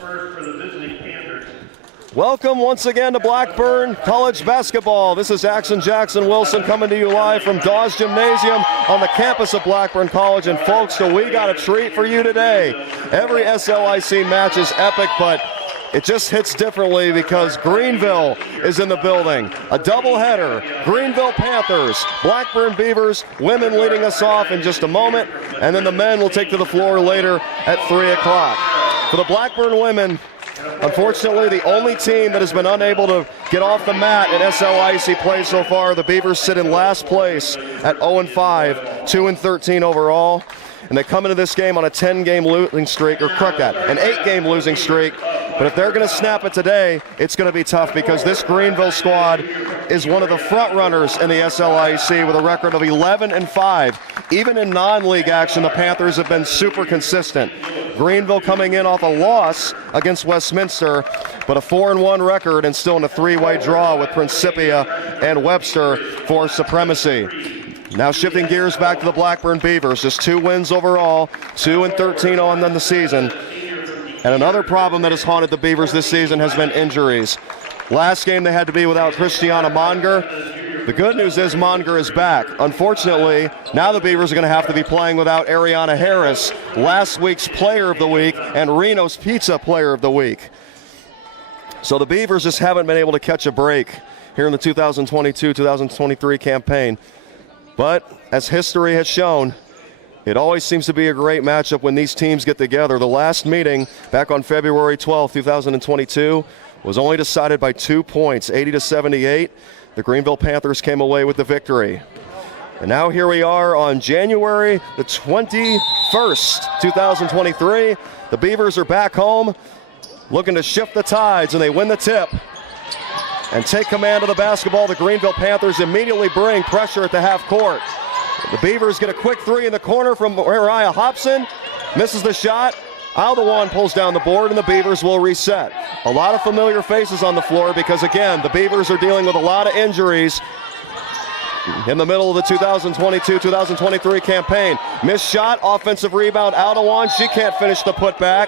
First for the visiting Panthers. Welcome once again to Blackburn College Basketball. This is Axon Jackson Wilson coming to you live from Dawes Gymnasium on the campus of Blackburn College. And folks, so we got a treat for you today. Every SLIC match is epic, but it just hits differently because Greenville is in the building. A doubleheader, Greenville Panthers, Blackburn Beavers, women leading us off in just a moment, and then the men will take to the floor later at 3 o'clock. For the Blackburn women, unfortunately, the only team that has been unable to get off the mat in SLIC play so far, the Beavers sit in last place at 0-5, 2-13 overall. And they come into this game on a 10-game losing streak, or correct that, an 8-game losing streak. But if they're going to snap it today, it's going to be tough because this Greenville squad is one of the front runners in the SLIC with a record of 11-5. Even in non-league action, the Panthers have been super consistent. Greenville coming in off a loss against Westminster, but a 4-1 record and still in a three-way draw with Principia and Webster for supremacy. Now shifting gears back to the Blackburn Beavers, just 2 wins overall, 2-13 on the season. And another problem that has haunted the Beavers this season has been injuries. Last game they had to be without Christiana Monger. The good news is Monger is back. Unfortunately, now the Beavers are going to have to be playing without Ariana Harris, last week's Player of the Week and Reno's Pizza Player of the Week. So the Beavers just haven't been able to catch a break here in the 2022-2023 campaign. But as history has shown, it always seems to be a great matchup when these teams get together. The last meeting back on February 12, 2022 was only decided by 2 points, 80-78. The Greenville Panthers came away with the victory. And now here we are on January the 21st, 2023. The Beavers are back home looking to shift the tides, and they win the tip and take command of the basketball. The Greenville Panthers immediately bring pressure at the half court. The Beavers get a quick 3 in the corner from Mariah Hobson. Misses the shot. Aldewan pulls down the board, and the Beavers will reset. A lot of familiar faces on the floor because, again, the Beavers are dealing with a lot of injuries in the middle of the 2022-2023 campaign. Missed shot, offensive rebound, Aldewan. She can't finish the putback.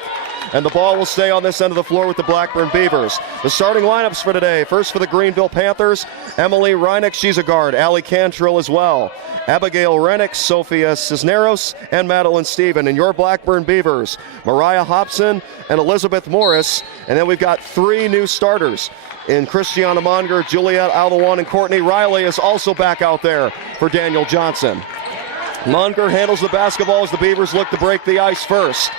And the ball will stay on this end of the floor with the Blackburn Beavers. The starting lineups for today. First for the Greenville Panthers, Emily Reinick, she's a guard. Allie Cantrill as well. Abigail Rennick, Sophia Cisneros, and Madeline Stephen. And your Blackburn Beavers, Mariah Hobson and Elizabeth Morris. And then we've got 3 new starters in Christiana Monger, Juliet Aldewan, and Courtney Riley is also back out there for Daniel Johnson. Monger handles the basketball as the Beavers look to break the ice first.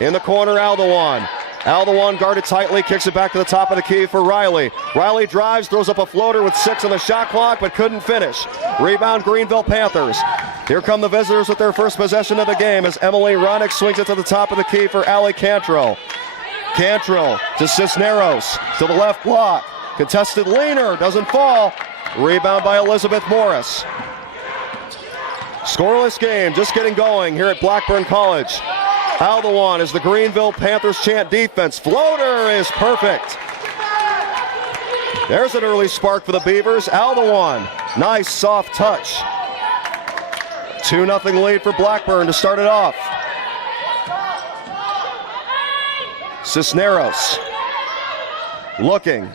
In the corner, Aldewan. Aldewan guarded tightly, kicks it back to the top of the key for Riley. Riley drives, throws up a floater with 6 on the shot clock, but couldn't finish. Rebound, Greenville Panthers. Here come the visitors with their first possession of the game as Emily Ronick swings it to the top of the key for Allie Cantrill. Cantrill to Cisneros, to the left block. Contested leaner, doesn't fall. Rebound by Elizabeth Morris. Scoreless game, just getting going here at Blackburn College. Aldewan as the Greenville Panthers chant defense. Floater is perfect. There's an early spark for the Beavers. Aldewan, nice soft touch. 2-0 lead for Blackburn to start it off. Cisneros looking.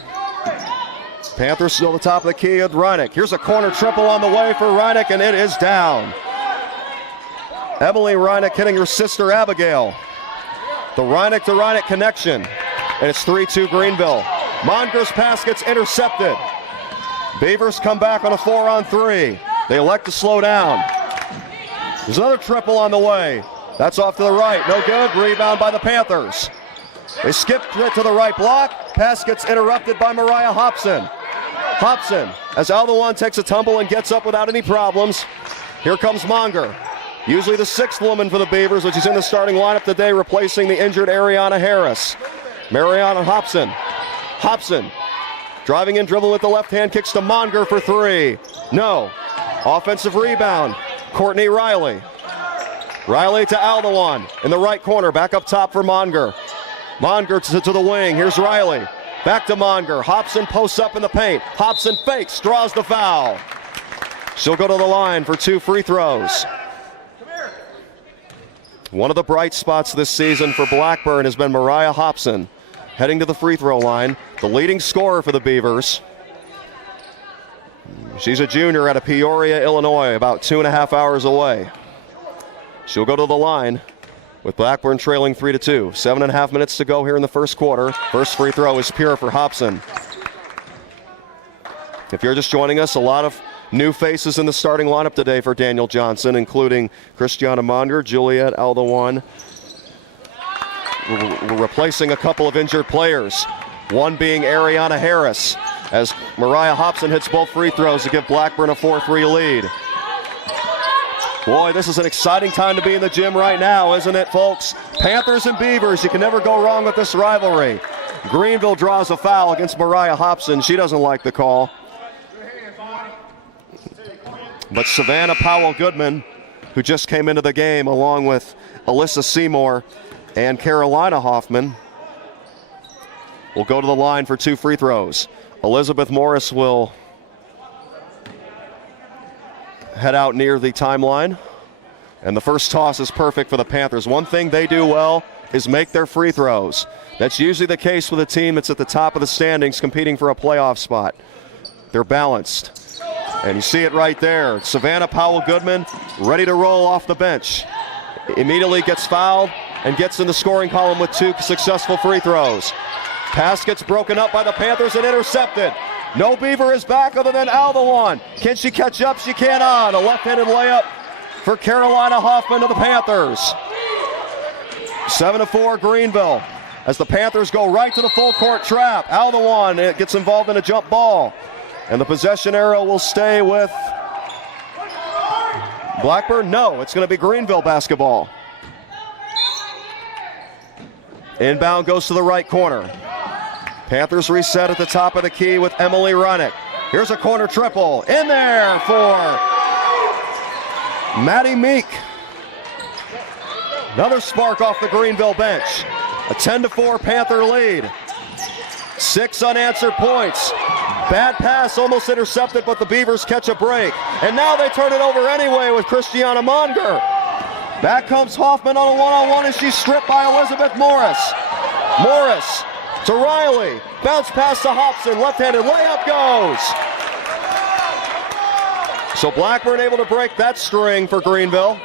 Panthers still at the top of the key with Reinick. Here's a corner triple on the way for Reinick, and it is down. Emily Reinick hitting her sister Abigail. The Reinick to Reinick connection. And it's 3-2 Greenville. Monger's pass gets intercepted. Beavers come back on a 4-on-3. They elect to slow down. There's another triple on the way. That's off to the right. No good. Rebound by the Panthers. They skip it to the right block. Pass gets interrupted by Mariah Hobson. Hobson, as Aldewan takes a tumble and gets up without any problems. Here comes Monger. Usually the 6th woman for the Beavers, which is in the starting lineup today, replacing the injured Ariana Harris. Mariana Hobson. Hobson driving in, dribble with the left hand, kicks to Monger for 3. No. Offensive rebound. Courtney Riley. Riley to Aldewan in the right corner, back up top for Monger. Monger to the wing. Here's Riley. Back to Monger. Hobson posts up in the paint. Hobson fakes, draws the foul. She'll go to the line for 2 free throws. One of the bright spots this season for Blackburn has been Mariah Hobson, heading to the free throw line, the leading scorer for the Beavers. She's a junior out of Peoria, Illinois, about 2.5 hours away. She'll go to the line with Blackburn trailing 3-2. 7.5 minutes to go here in the first quarter. First free throw is pure for Hobson. If you're just joining us, a lot of new faces in the starting lineup today for Daniel Johnson, including Christiana Monger, Juliet Aldawan. We're replacing a couple of injured players, one being Ariana Harris, as Mariah Hobson hits both free throws to give Blackburn a 4-3 lead. Boy, this is an exciting time to be in the gym right now, isn't it, folks? Panthers and Beavers, you can never go wrong with this rivalry. Greenville draws a foul against Mariah Hobson. She doesn't like the call. But Savannah Powell-Goodman, who just came into the game along with Alyssa Seymour and Carolina Hoffman, will go to the line for 2 free throws. Elizabeth Morris will head out near the timeline. And the first toss is perfect for the Panthers. One thing they do well is make their free throws. That's usually the case with a team that's at the top of the standings competing for a playoff spot. They're balanced. And you see it right there. Savannah Powell-Goodman ready to roll off the bench. Immediately gets fouled and gets in the scoring column with 2 successful free throws. Pass gets broken up by the Panthers and intercepted. No Beaver is back other than Aldawan. Can she catch up? She cannot. A left-handed layup for Carolina Hoffman to the Panthers. 7-4 Greenville as the Panthers go right to the full court trap. Aldawan gets involved in a jump ball. And the possession arrow will stay with Blackburn. No, it's going to be Greenville basketball. Inbound goes to the right corner. Panthers reset at the top of the key with Emily Renick. Here's a corner triple. In there for Maddie Meek. Another spark off the Greenville bench. A 10-4 Panther lead. 6 unanswered points. Bad pass, almost intercepted, but the Beavers catch a break. And now they turn it over anyway with Christiana Monger. Back comes Hoffman on a one-on-one, and she's stripped by Elizabeth Morris. Morris to Riley. Bounce pass to Hobson. Left-handed layup goes. So Blackburn able to break that string for Greenville.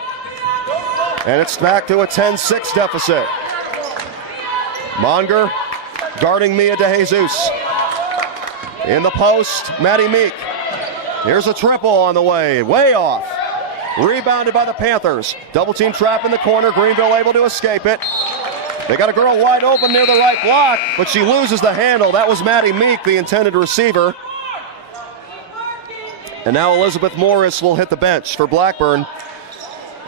And it's back to a 10-6 deficit. Monger guarding Mia DeJesus. In the post, Maddie Meek. Here's a triple on the way off. Rebounded by the Panthers. Double team trap in the corner. Greenville able to escape it. They got a girl wide open near the right block, but she loses the handle. That was Maddie Meek, the intended receiver. And now Elizabeth Morris will hit the bench for Blackburn.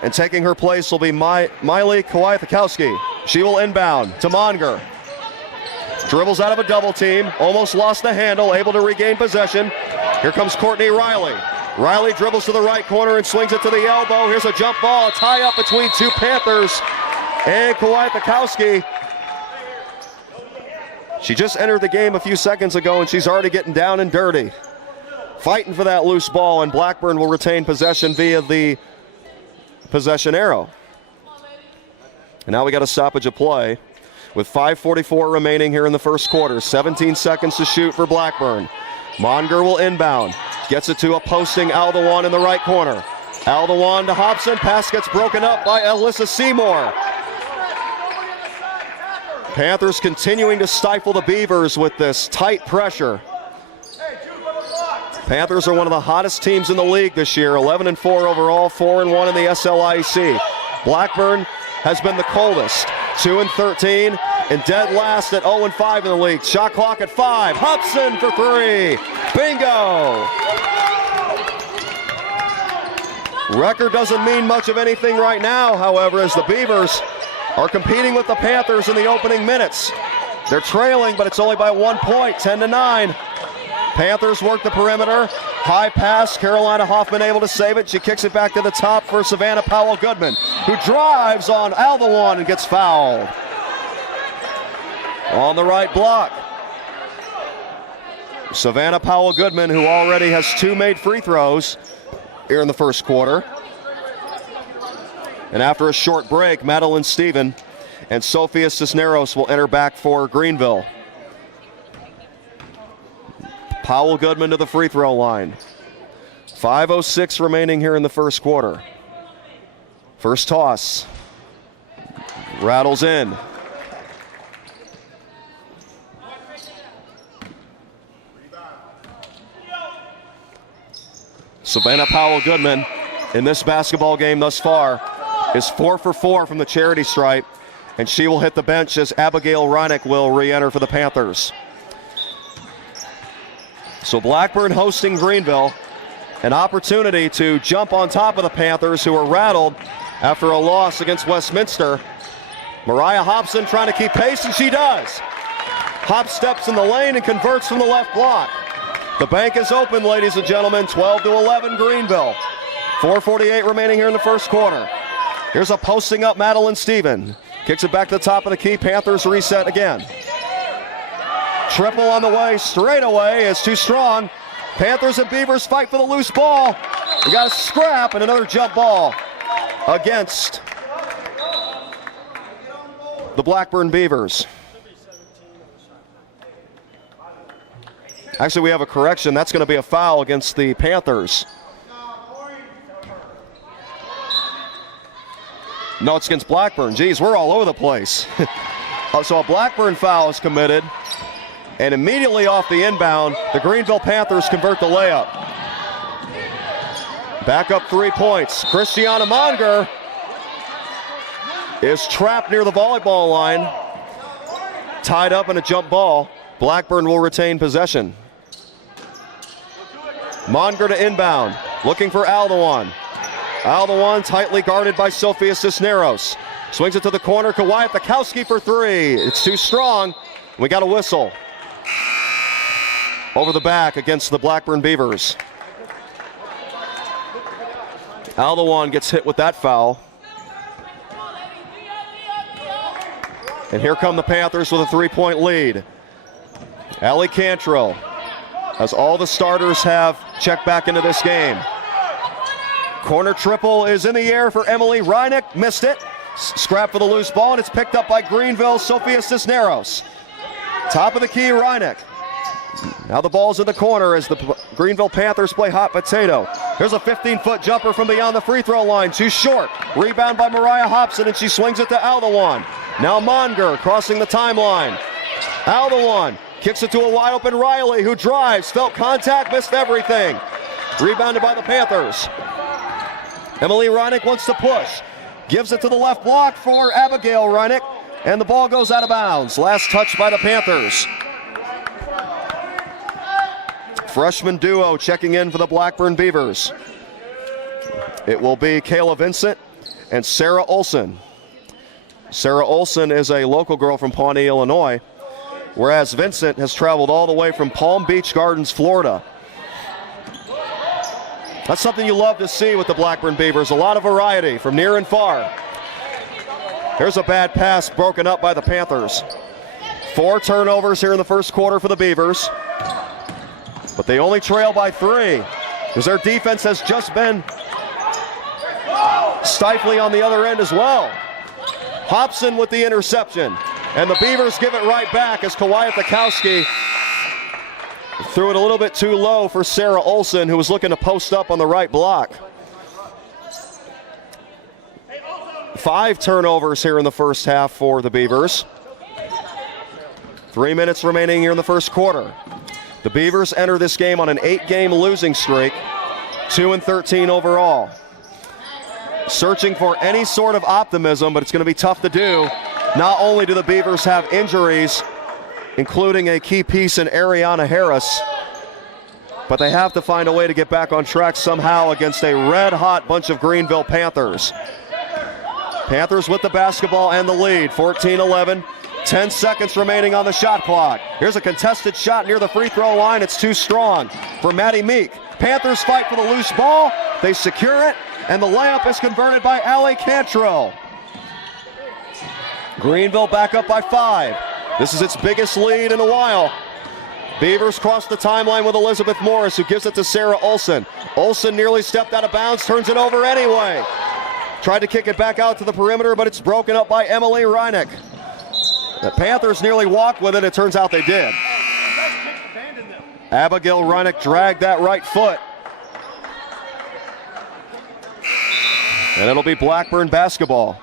And taking her place will be Miley Kwiatkowski. She will inbound to Monger. Dribbles out of a double team, almost lost the handle, able to regain possession. Here comes Courtney Riley. Riley dribbles to the right corner and swings it to the elbow. Here's a jump ball, a tie-up between 2 Panthers and Kwiatkowski. She just entered the game a few seconds ago, and she's already getting down and dirty. Fighting for that loose ball, and Blackburn will retain possession via the possession arrow. And now we got a stoppage of play with 5:44 remaining here in the first quarter. 17 seconds to shoot for Blackburn. Monger will inbound. Gets it to a posting Aldawan in the right corner. Aldawan to Hobson. Pass gets broken up by Alyssa Seymour. Panthers continuing to stifle the Beavers with this tight pressure. Panthers are one of the hottest teams in the league this year. 11-4 overall, 4-1 in the SLIC. Blackburn has been the coldest. 2-13 and dead last at 0-5 in the league. Shot clock at 5. Hobson for 3. Bingo! Record doesn't mean much of anything right now, however, as the Beavers are competing with the Panthers in the opening minutes. They're trailing, but it's only by 1 point, 10-9. Panthers work the perimeter. High pass, Carolina Hoffman able to save it. She kicks it back to the top for Savannah Powell-Goodman, who drives on Aldawan and gets fouled. On the right block. Savannah Powell-Goodman, who already has 2 made free throws here in the first quarter. And after a short break, Madeline Steven and Sophia Cisneros will enter back for Greenville. Powell Goodman to the free throw line. 5:06 remaining here in the first quarter. First toss. Rattles in. Savannah Powell Goodman in this basketball game thus far is 4 for 4 from the charity stripe, and she will hit the bench as Abigail Reinick will re-enter for the Panthers. So Blackburn hosting Greenville, an opportunity to jump on top of the Panthers, who are rattled after a loss against Westminster. Mariah Hobson trying to keep pace, and she does. Hop steps in the lane and converts from the left block. The bank is open, ladies and gentlemen. 12-11 Greenville. 4:48 remaining here in the first quarter. Here's a posting up Madeline Steven. Kicks it back to the top of the key. Panthers reset again. Triple on the way, straight away is too strong. Panthers and Beavers fight for the loose ball. We got a scrap and another jump ball against the Blackburn Beavers. Actually, we have a correction. That's going to be a foul against the Panthers. No, it's against Blackburn. Geez, we're all over the place. So a Blackburn foul is committed. And immediately off the inbound, the Greenville Panthers convert the layup. Back up 3 points. Christiana Monger is trapped near the volleyball line. Tied up in a jump ball. Blackburn will retain possession. Monger to inbound, looking for Aldewan. Aldewan tightly guarded by Sophia Cisneros. Swings it to the corner, Kawhi Thakowski for three. It's too strong. We got a whistle. Over the back against the Blackburn Beavers. Aldewan gets hit with that foul. And here come the Panthers with a 3-point lead. Allie Cantrell, as all the starters have checked back into this game. Corner triple is in the air for Emily Reinick. Missed it. Scrap for the loose ball, and it's picked up by Greenville, Sophia Cisneros. Top of the key, Reinick. Now the ball's in the corner as the Greenville Panthers play hot potato. Here's a 15-foot jumper from beyond the free throw line. Too short. Rebound by Mariah Hobson, and she swings it to Aldewan. Now Monger crossing the timeline. Aldewan kicks it to a wide open Riley, who drives, felt contact, missed everything. Rebounded by the Panthers. Emily Reinick wants to push. Gives it to the left block for Abigail Reinick, and the ball goes out of bounds. Last touch by the Panthers. Freshman duo checking in for the Blackburn Beavers. It will be Kayla Vincent and Sarah Olson. Sarah Olson is a local girl from Pawnee, Illinois, whereas Vincent has traveled all the way from Palm Beach Gardens, Florida. That's something you love to see with the Blackburn Beavers. A lot of variety from near and far. Here's a bad pass broken up by the Panthers. 4 turnovers here in the first quarter for the Beavers. But they only trail by 3 because their defense has just been stifling on the other end as well. Hobson with the interception. And the Beavers give it right back as Kawhi Thakowski threw it a little bit too low for Sarah Olson, who was looking to post up on the right block. 5 turnovers here in the first half for the Beavers. 3 minutes remaining here in the first quarter. The Beavers enter this game on an 8-game losing streak, 2-13 overall. Searching for any sort of optimism, but it's going to be tough to do. Not only do the Beavers have injuries, including a key piece in Ariana Harris, but they have to find a way to get back on track somehow against a red-hot bunch of Greenville Panthers. Panthers with the basketball and the lead, 14-11. 10 seconds remaining on the shot clock. Here's a contested shot near the free throw line. It's too strong for Maddie Meek. Panthers fight for the loose ball. They secure it, and the layup is converted by Allie Cantrell. Greenville back up by 5. This is its biggest lead in a while. Beavers cross the timeline with Elizabeth Morris, who gives it to Sarah Olson. Olson nearly stepped out of bounds, turns it over anyway. Tried to kick it back out to the perimeter, but it's broken up by Emily Reinick. The Panthers nearly walked with it. It turns out they did. Abigail Reinick dragged that right foot. And it'll be Blackburn basketball.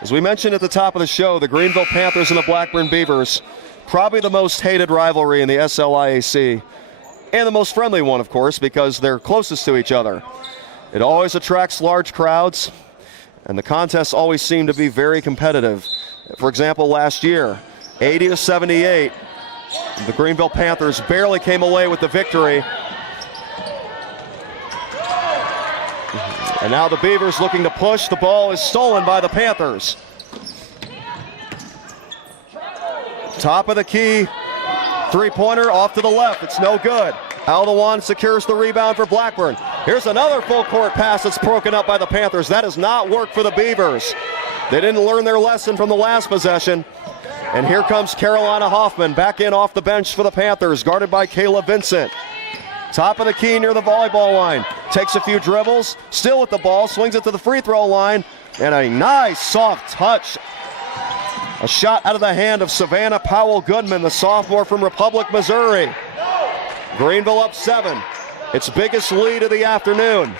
As we mentioned at the top of the show, the Greenville Panthers and the Blackburn Beavers, probably the most hated rivalry in the SLIAC. And the most friendly one, of course, because they're closest to each other. It always attracts large crowds, and the contests always seem to be very competitive. For example, last year, 80-78, the Greenville Panthers barely came away with the victory. And now the Beavers looking to push. The ball is stolen by the Panthers. Top of the key, three-pointer off to the left. It's no good. Aldewan secures the rebound for Blackburn. Here's another full-court pass that's broken up by the Panthers. That has not worked for the Beavers. They didn't learn their lesson from the last possession. And here comes Carolina Hoffman back in off the bench for the Panthers, guarded by Kayla Vincent. Top of the key near the volleyball line. Takes a few dribbles, still with the ball, swings it to the free throw line, and a nice soft touch. A shot out of the hand of Savannah Powell-Goodman, the sophomore from Republic, Missouri. Greenville up 7. Its biggest lead of the afternoon.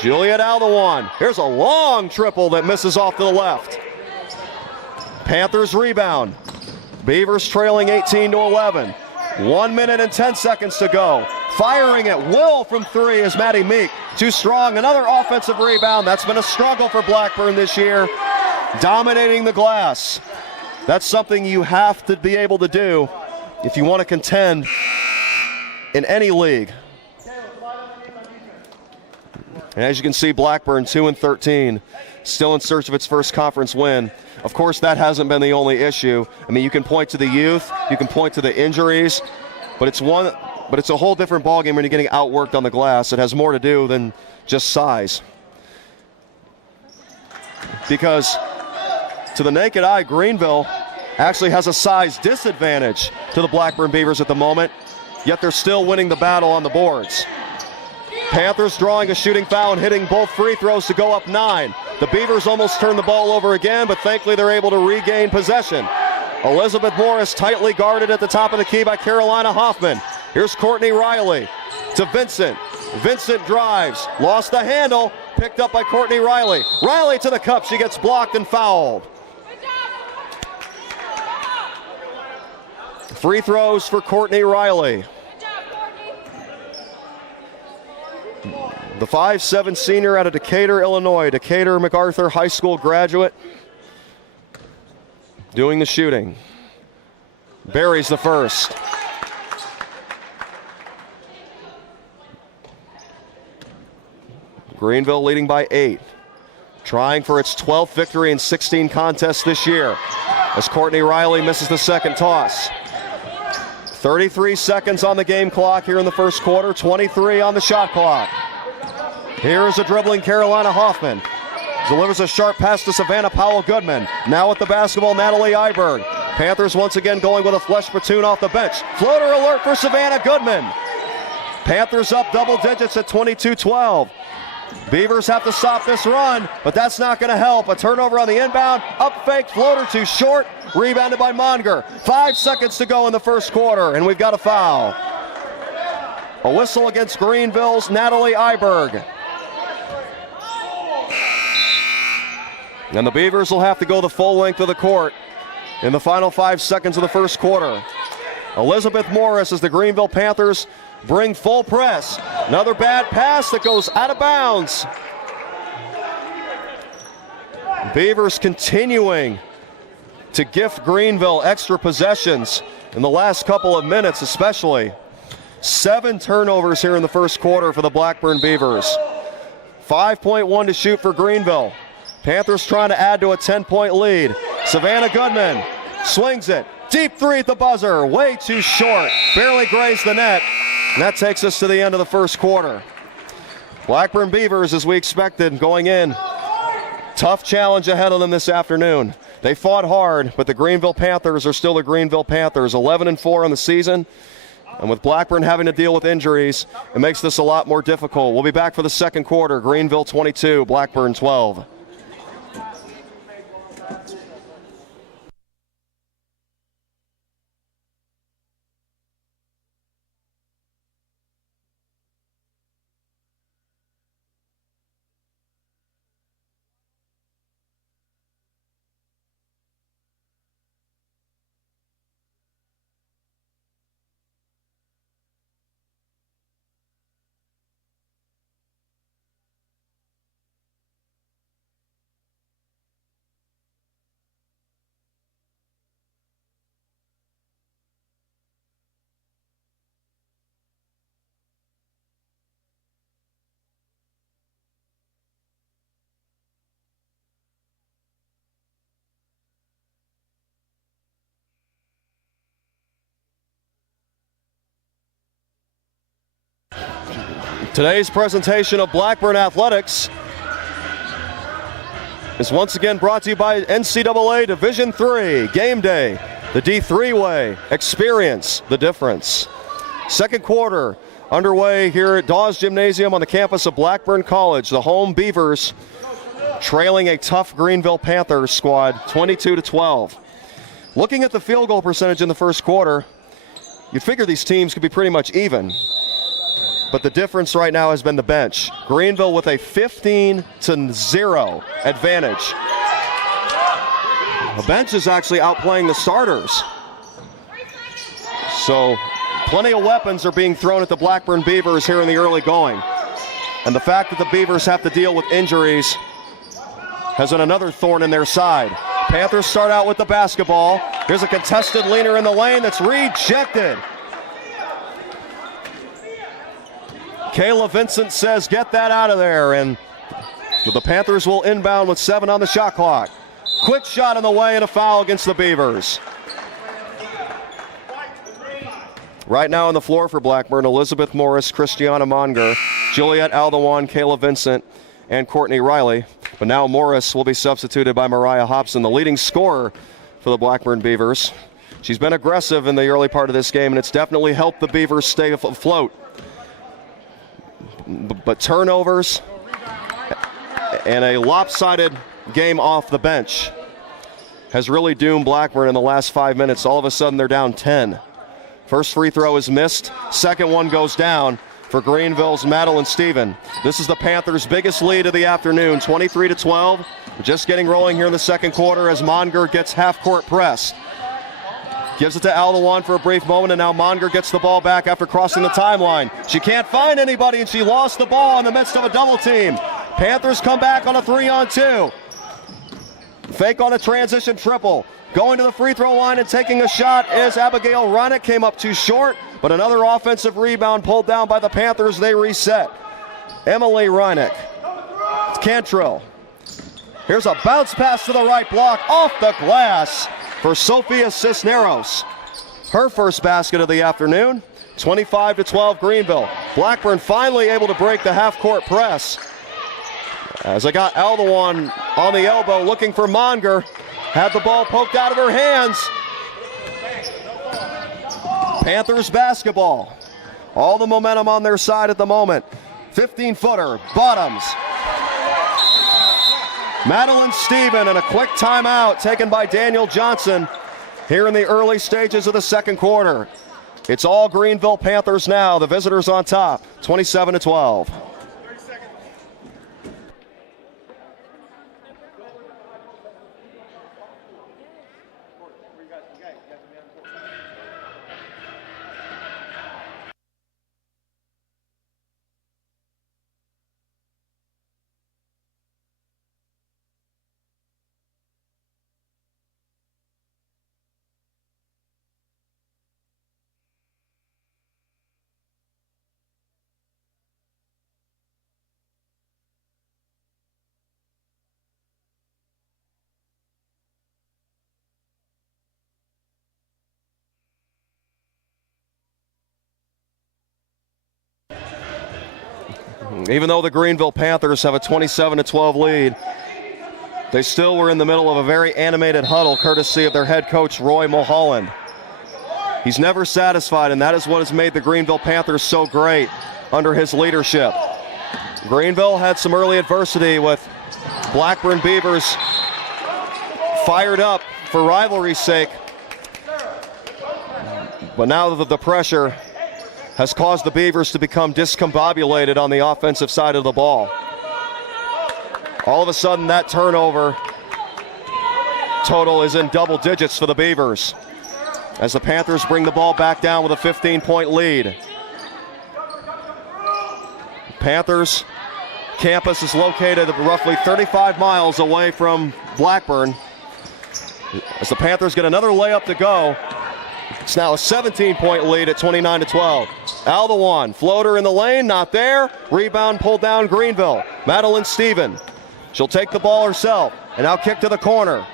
Juliet Aldewan. Here's a long triple that misses off to the left. Panthers rebound. Beavers trailing 18-11. 1 minute and 10 seconds to go. Firing at will from three is Maddie Meek. Too strong. Another offensive rebound. That's been a struggle for Blackburn this year. Dominating the glass. That's something you have to be able to do if you want to contend in any league. And as you can see, Blackburn 2-13, still in search of its first conference win. Of course, that hasn't been the only issue. I mean, you can point to the youth, you can point to the injuries, but it's a whole different ballgame when you're getting outworked on the glass. It has more to do than just size. Because to the naked eye, Greenville actually has a size disadvantage to the Blackburn Beavers at the moment, yet they're still winning the battle on the boards. Panthers drawing a shooting foul and hitting both free throws to go up 9. The Beavers almost turned the ball over again, but thankfully they're able to regain possession. Elizabeth Morris tightly guarded at the top of the key by Carolina Hoffman. Here's Courtney Riley to Vincent. Vincent drives, lost the handle, picked up by Courtney Riley. Riley to the cup, she gets blocked and fouled. Free throws for Courtney Riley. The 5'7" senior out of Decatur, Illinois, Decatur MacArthur High School graduate, doing the shooting. Buries the first. Greenville leading by 8, trying for its 12th victory in 16 contests this year, as Courtney Riley misses the second toss. 33 seconds on the game clock here in the first quarter, 23 on the shot clock. Here is a dribbling Carolina Hoffman. Delivers a sharp pass to Savannah Powell-Goodman. Now with the basketball, Natalie Iberg. Panthers once again going with a flesh platoon off the bench. Floater alert for Savannah Goodman. Panthers up double digits at 22-12. Beavers have to stop this run, but that's not going to help. A turnover on the inbound. Up fake, floater too short. Rebounded by Monger. 5 seconds to go in the first quarter, and we've got a foul. A whistle against Greenville's Natalie Iberg. And the Beavers will have to go the full length of the court in the final 5 seconds of the first quarter. Elizabeth Morris as the Greenville Panthers bring full press. Another bad pass that goes out of bounds. Beavers continuing to gift Greenville extra possessions in the last couple of minutes especially. 7 turnovers here in the first quarter for the Blackburn Beavers. 5.1 to shoot for Greenville. Panthers trying to add to a 10-point lead. Savannah Goodman swings it. Deep three at the buzzer. Way too short. Barely grazed the net. And that takes us to the end of the first quarter. Blackburn Beavers, as we expected, going in. Tough challenge ahead of them this afternoon. They fought hard, but the Greenville Panthers are still the Greenville Panthers. 11-4 on the season. And with Blackburn having to deal with injuries, it makes this a lot more difficult. We'll be back for the second quarter. Greenville 22, Blackburn 12. Today's presentation of Blackburn Athletics is once again brought to you by NCAA Division III Game Day, the D3 way. Experience the difference. Second quarter underway here at Dawes Gymnasium on the campus of Blackburn College. The home Beavers trailing a tough Greenville Panthers squad 22-12. Looking at the field goal percentage in the first quarter, you'd figure these teams could be pretty much even. But the difference right now has been the bench. Greenville with a 15-0 advantage. The bench is actually outplaying the starters. So plenty of weapons are being thrown at the Blackburn Beavers here in the early going. And the fact that the Beavers have to deal with injuries has been another thorn in their side. Panthers start out with the basketball. Here's a contested leaner in the lane that's rejected. Kayla Vincent says, get that out of there, and the Panthers will inbound with 7 on the shot clock. Quick shot in the way and a foul against the Beavers. Right now on the floor for Blackburn, Elizabeth Morris, Christiana Monger, Juliet Aldewan, Kayla Vincent, and Courtney Riley. But now Morris will be substituted by Mariah Hobson, the leading scorer for the Blackburn Beavers. She's been aggressive in the early part of this game, and it's definitely helped the Beavers stay afloat. But turnovers and a lopsided game off the bench has really doomed Blackburn in the last 5 minutes. All of a sudden, they're down 10. First free throw is missed. Second one goes down for Greenville's Madeline Stephen. This is the Panthers' biggest lead of the afternoon, 23-12. We're just getting rolling here in the second quarter as Monger gets half-court pressed. Gives it to Aldewan for a brief moment, and now Monger gets the ball back after crossing the timeline. She can't find anybody, and she lost the ball in the midst of a double team. Panthers come back on a 3-on-2. Fake on a transition triple. Going to the free throw line and taking a shot is Abigail Ronick. Came up too short, but another offensive rebound pulled down by the Panthers. They reset. Emily Ronick. Cantrell. Here's a bounce pass to the right block off the glass for Sophia Cisneros. Her first basket of the afternoon, 25-12 Greenville. Blackburn finally able to break the half-court press. As they got Aldewan on the elbow looking for Monger. Had the ball poked out of her hands. Panthers basketball. All the momentum on their side at the moment. 15-footer, bottoms. Madeline Stephen and a quick timeout taken by Daniel Johnson here in the early stages of the second quarter. It's all Greenville Panthers now. The visitors on top, 27-12. Even though the Greenville Panthers have a 27-12 lead, they still were in the middle of a very animated huddle courtesy of their head coach, Roy Mulholland. He's never satisfied, and that is what has made the Greenville Panthers so great under his leadership. Greenville had some early adversity with Blackburn Beavers fired up for rivalry's sake. But now the pressure has caused the Beavers to become discombobulated on the offensive side of the ball. All of a sudden, that turnover total is in double digits for the Beavers as the Panthers bring the ball back down with a 15-point lead. Panthers campus is located roughly 35 miles away from Blackburn. As the Panthers get another layup to go, it's now a 17-point lead at 29-12. Al the one, floater in the lane, not there. Rebound pulled down Greenville. Madeline Steven, she'll take the ball herself and now kick to the corner.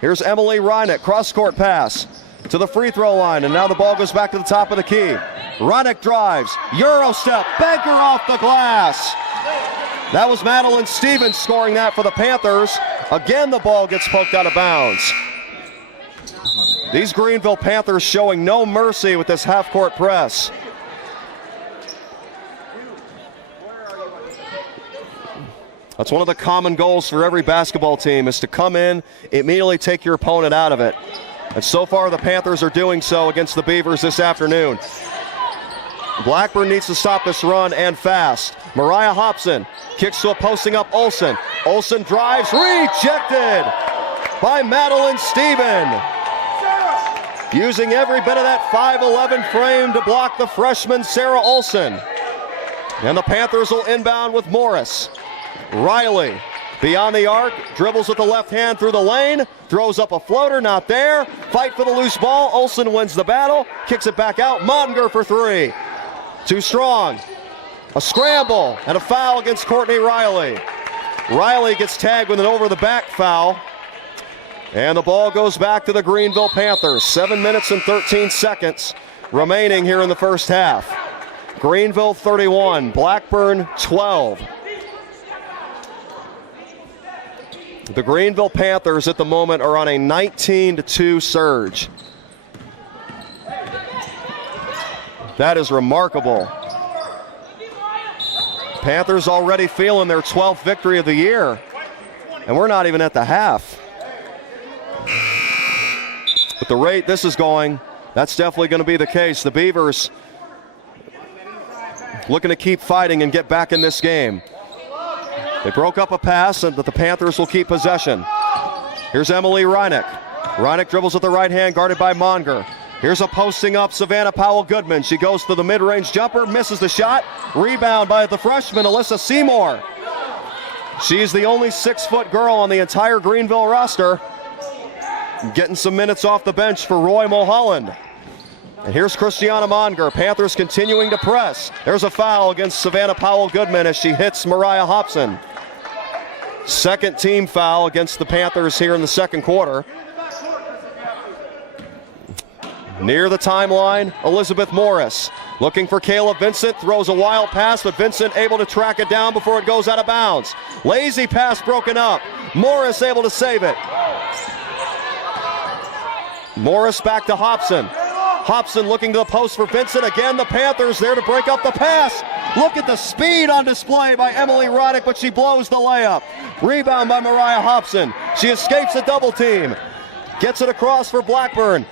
Here's Emily Reinick, cross-court pass to the free throw line, and now the ball goes back to the top of the key. Reinick drives, Euro step, banker off the glass. That was Madeline Stevens scoring that for the Panthers. Again, the ball gets poked out of bounds. These Greenville Panthers showing no mercy with this half-court press. That's one of the common goals for every basketball team, is to come in, immediately take your opponent out of it. And so far, the Panthers are doing so against the Beavers this afternoon. Blackburn needs to stop this run, and fast. Mariah Hobson kicks to a posting up Olsen. Olsen drives, rejected by Madeline Steven. Using every bit of that 5'11" frame to block the freshman Sarah Olsen. And the Panthers will inbound with Morris. Riley beyond the arc, dribbles with the left hand through the lane, throws up a floater, not there. Fight for the loose ball. Olsen wins the battle, kicks it back out. Monger for three. Too strong. A scramble and a foul against Courtney Riley. Riley gets tagged with an over-the-back foul. And the ball goes back to the Greenville Panthers. 7 minutes and 13 seconds remaining here in the first half. Greenville 31, Blackburn 12. The Greenville Panthers at the moment are on a 19-2 surge. That is remarkable. Panthers already feeling their 12th victory of the year, and we're not even at the half. But the rate this is going, that's definitely going to be the case. The Beavers looking to keep fighting and get back in this game. They broke up a pass, and the Panthers will keep possession. Here's Emily Reinick. Reinick dribbles with the right hand, guarded by Monger. Here's a posting up Savannah Powell-Goodman. She goes to the mid-range jumper, misses the shot. Rebound by the freshman, Alyssa Seymour. She's the only 6-foot girl on the entire Greenville roster. Getting some minutes off the bench for Roy Mulholland. And here's Christiana Monger. Panthers continuing to press. There's a foul against Savannah Powell-Goodman as she hits Mariah Hobson. Second team foul against the Panthers here in the second quarter. Near the timeline, Elizabeth Morris looking for Kayla Vincent, throws a wild pass, but Vincent able to track it down before it goes out of bounds. Lazy pass broken up. Morris able to save it. Morris back to Hobson. Hobson looking to the post for Vincent. Again, the Panthers there to break up the pass. Look at the speed on display by Emily Roddick, but she blows the layup. Rebound by Mariah Hobson. She escapes the double team. Gets it across for Blackburn.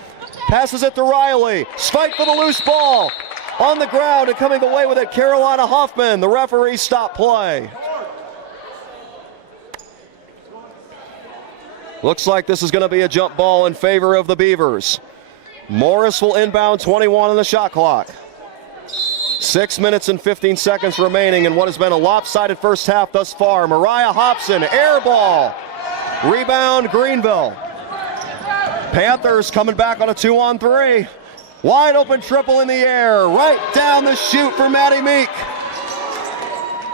Passes it to Riley. Fight for the loose ball. On the ground and coming away with it, Carolina Hoffman. The referee stopped play. Looks like this is going to be a jump ball in favor of the Beavers. Morris will inbound, 21 on the shot clock. 6 minutes and 15 seconds remaining in what has been a lopsided first half thus far. Mariah Hobson, air ball. Rebound, Greenville. Panthers coming back on a 2-on-3. Wide open triple in the air. Right down the chute for Maddie Meek.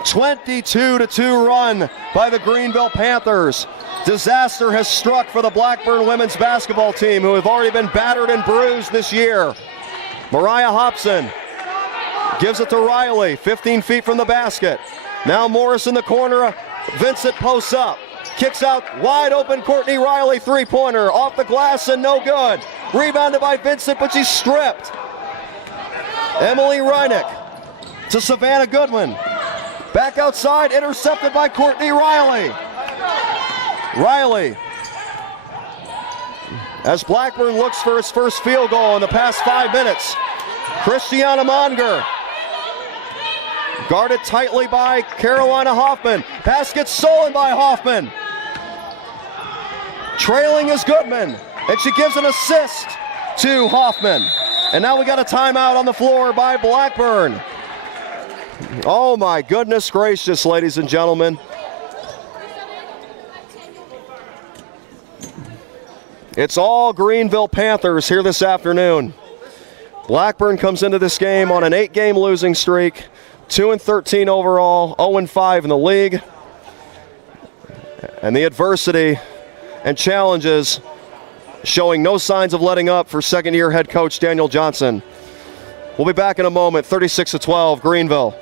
22-2 run by the Greenville Panthers. Disaster has struck for the Blackburn women's basketball team, who have already been battered and bruised this year. Mariah Hobson gives it to Riley, 15 feet from the basket. Now Morris in the corner. Vincent posts up. Kicks out wide open Courtney Riley, three-pointer. Off the glass and no good. Rebounded by Vincent, but she's stripped. Emily Reinick to Savannah Goodwin. Back outside, intercepted by Courtney Riley. Riley, as Blackburn looks for its first field goal in the past 5 minutes. Christiana Monger, guarded tightly by Carolina Hoffman. Pass gets stolen by Hoffman. Trailing is Goodman, and she gives an assist to Hoffman. And now we got a timeout on the floor by Blackburn. Oh my goodness gracious, ladies and gentlemen. It's all Greenville Panthers here this afternoon. Blackburn comes into this game on an 8-game losing streak, 2-13 overall, 0-5 in the league. And the adversity and challenges showing no signs of letting up for second-year head coach Daniel Johnson. We'll be back in a moment. 36-12, Greenville.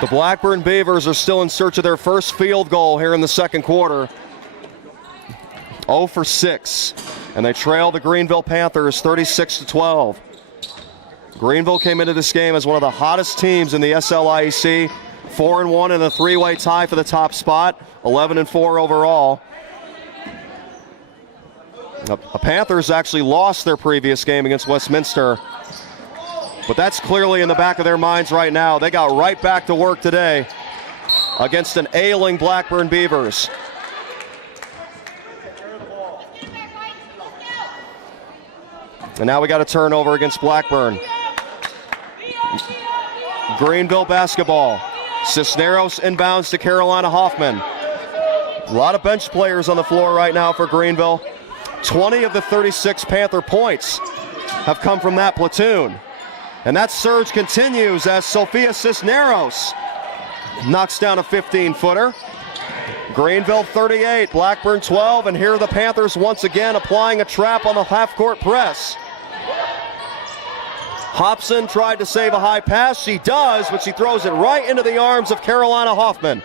The Blackburn Beavers are still in search of their first field goal here in the second quarter. 0 for 6, and they trail the Greenville Panthers 36-12. Greenville came into this game as one of the hottest teams in the SLIEC, 4-1 in a three-way tie for the top spot, 11-4 overall. The Panthers actually lost their previous game against Westminster, but that's clearly in the back of their minds right now. They got right back to work today against an ailing Blackburn Beavers. And now we got a turnover against Blackburn. Greenville basketball. Cisneros inbounds to Carolina Hoffman. A lot of bench players on the floor right now for Greenville. 20 of the 36 Panther points have come from that platoon. And that surge continues as Sophia Cisneros knocks down a 15-footer. Greenville 38, Blackburn 12, and here are the Panthers once again applying a trap on the half-court press. Hobson tried to save a high pass. She does, but she throws it right into the arms of Carolina Hoffman.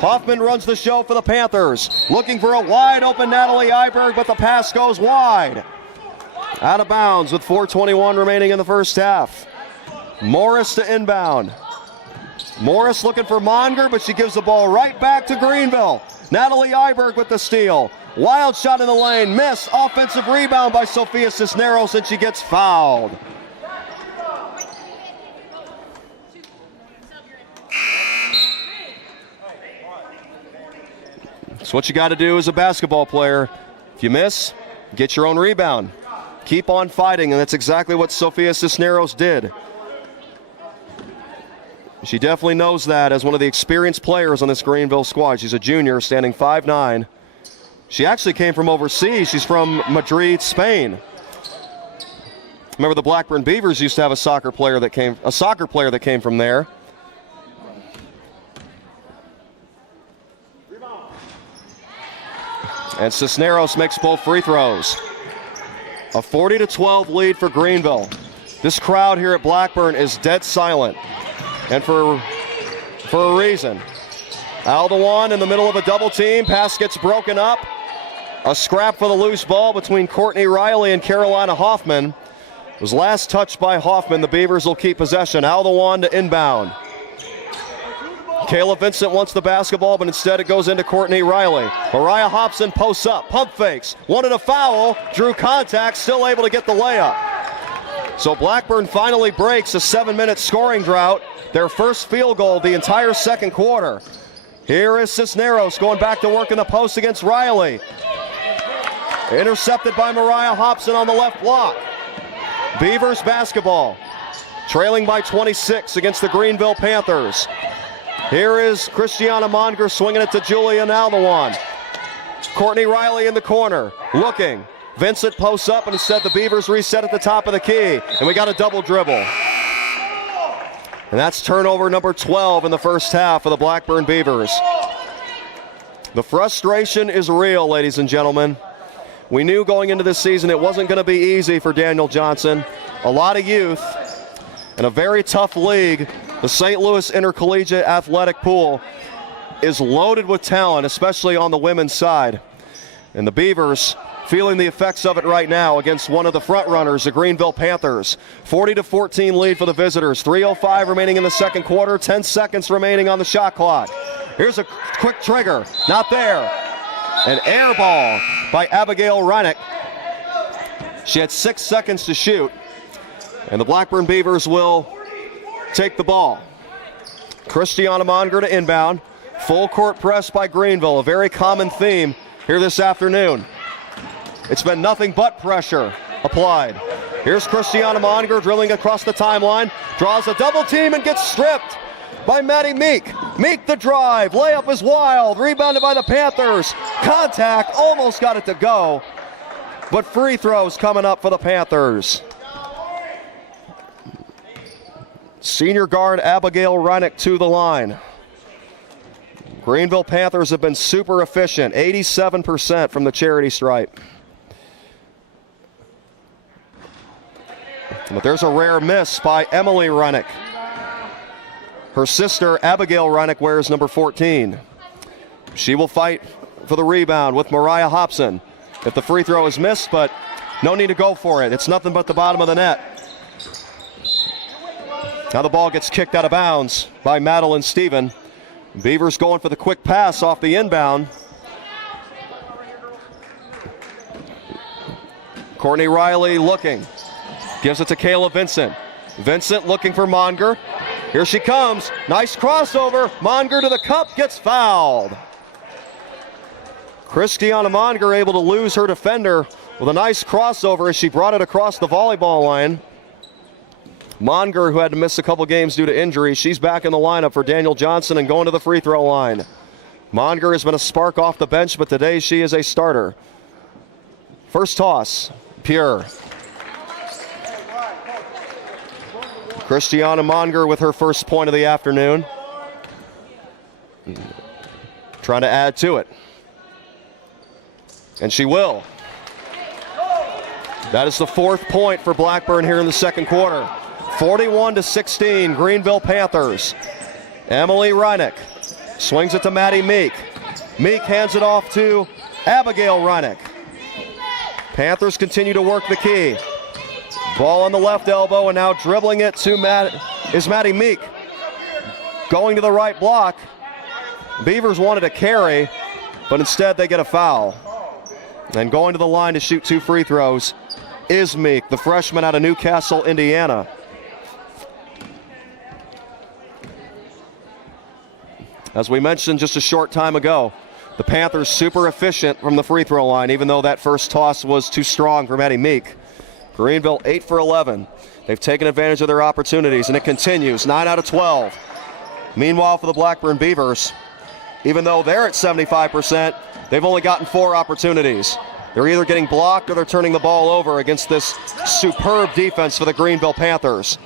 Hoffman runs the show for the Panthers, looking for a wide-open Natalie Iberg, but the pass goes wide. Out of bounds with 4:21 remaining in the first half. Morris to inbound. Morris looking for Monger, but she gives the ball right back to Greenville. Natalie Iberg with the steal. Wild shot in the lane, miss. Offensive rebound by Sophia Cisneros, and she gets fouled. That's what you got to do as a basketball player. If you miss, get your own rebound. Keep on fighting, and that's exactly what Sophia Cisneros did. She definitely knows that as one of the experienced players on this Greenville squad. She's a junior, standing 5'9". She actually came from overseas. She's from Madrid, Spain. Remember, the Blackburn Beavers used to have a soccer player that came from there. And Cisneros makes both free throws. A 40-12 lead for Greenville. This crowd here at Blackburn is dead silent, and for a reason. Aldewan in the middle of a double team. Pass gets broken up. A scrap for the loose ball between Courtney Riley and Carolina Hoffman. It was last touched by Hoffman. The Beavers will keep possession. Aldewan to inbound. Kayla Vincent wants the basketball, but instead it goes into Courtney Riley. Mariah Hobson posts up, pump fakes, wanted a foul, drew contact, still able to get the layup. So Blackburn finally breaks a 7-minute scoring drought, their first field goal the entire second quarter. Here is Cisneros going back to work in the post against Riley. Intercepted by Mariah Hobson on the left block. Beavers basketball, trailing by 26 against the Greenville Panthers. Here is Christiana Monger swinging it to Julia Naldawan. Courtney Riley in the corner, looking. Vincent posts up, and instead the Beavers reset at the top of the key, and we got a double dribble. And that's turnover number 12 in the first half for the Blackburn Beavers. The frustration is real, ladies and gentlemen. We knew going into this season it wasn't going to be easy for Daniel Johnson. A lot of youth and a very tough league. The St. Louis Intercollegiate Athletic Pool is loaded with talent, especially on the women's side. And the Beavers feeling the effects of it right now against one of the front runners, the Greenville Panthers. 40-14 lead for the visitors. 3:05 remaining in the second quarter. 10 seconds remaining on the shot clock. Here's a quick trigger. Not there. An air ball by Abigail Reinick. She had 6 seconds to shoot. And the Blackburn Beavers will take the ball. Christiana Monger to inbound. Full court press by Greenville, a very common theme here this afternoon. It's been nothing but pressure applied. Here's Christiana Monger drilling across the timeline, draws a double team and gets stripped by Maddie Meek. Meek the drive, layup is wild, rebounded by the Panthers. Contact, almost got it to go, but free throws coming up for the Panthers. Senior guard Abigail Reinick to the line. Greenville Panthers have been super efficient, 87% from the charity stripe. But there's a rare miss by Emily Reinick. Her sister, Abigail Reinick, wears number 14. She will fight for the rebound with Mariah Hobson if the free throw is missed, but no need to go for it. It's nothing but the bottom of the net. Now the ball gets kicked out of bounds by Madeline Stephen. Beavers going for the quick pass off the inbound. Courtney Riley looking. Gives it to Kayla Vincent. Vincent looking for Monger. Here she comes. Nice crossover. Monger to the cup, gets fouled. Christiana Monger able to lose her defender with a nice crossover as she brought it across the volleyball line. Monger, who had to miss a couple games due to injury, she's back in the lineup for Daniel Johnson and going to the free throw line. Monger has been a spark off the bench, but today she is a starter. First toss, pure. Christiana Monger with her first point of the afternoon. Trying to add to it. And she will. That is the 4th point for Blackburn here in the second quarter. 41-16, Greenville Panthers. Emily Reinick swings it to Maddie Meek. Meek hands it off to Abigail Reinick. Panthers continue to work the key. Ball on the left elbow, and now dribbling it to Maddie Meek. Going to the right block. Beavers wanted a carry, but instead they get a foul. And going to the line to shoot 2 free throws is Meek, the freshman out of Newcastle, Indiana. As we mentioned just a short time ago, the Panthers super efficient from the free throw line, even though that first toss was too strong for Maddie Meek. Greenville 8 for 11. They've taken advantage of their opportunities, and it continues, 9 out of 12. Meanwhile, for the Blackburn Beavers, even though they're at 75%, they've only gotten 4 opportunities. They're either getting blocked or they're turning the ball over against this superb defense for the Greenville Panthers.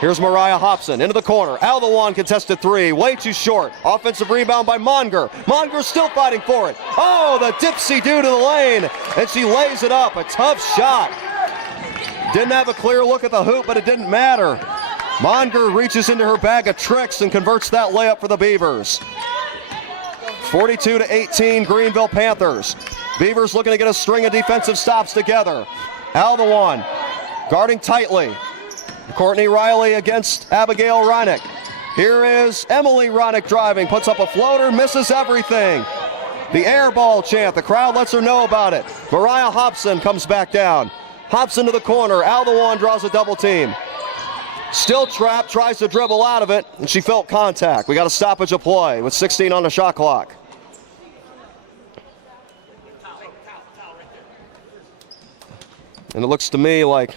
Here's Mariah Hobson into the corner. Aldawan contested 3, way too short. Offensive rebound by Monger. Monger's still fighting for it. Oh, the dipsy-do to the lane, and she lays it up. A tough shot. Didn't have a clear look at the hoop, but it didn't matter. Monger reaches into her bag of tricks and converts that layup for the Beavers. 42-18, Greenville Panthers. Beavers looking to get a string of defensive stops together. Aldawan guarding tightly. Courtney Riley against Abigail Reinick. Here is Emily Reinick driving, puts up a floater, misses everything. The air ball chant, the crowd lets her know about it. Mariah Hobson comes back down. Hobson to the corner, Aldawan draws a double team. Still trapped, tries to dribble out of it, and she felt contact. We got a stoppage of play with 16 on the shot clock. And it looks to me like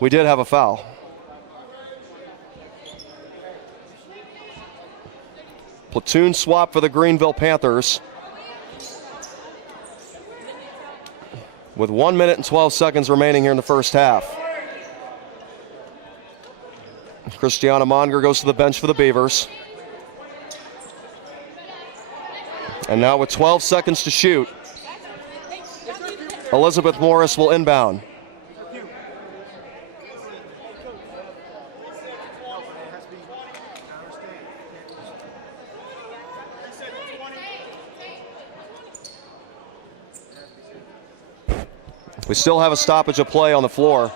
we did have a foul. Platoon swap for the Greenville Panthers. With 1 minute and 12 seconds remaining here in the first half. Christiana Monger goes to the bench for the Beavers. And now with 12 seconds to shoot, Elizabeth Morris will inbound. We still have a stoppage of play on the floor.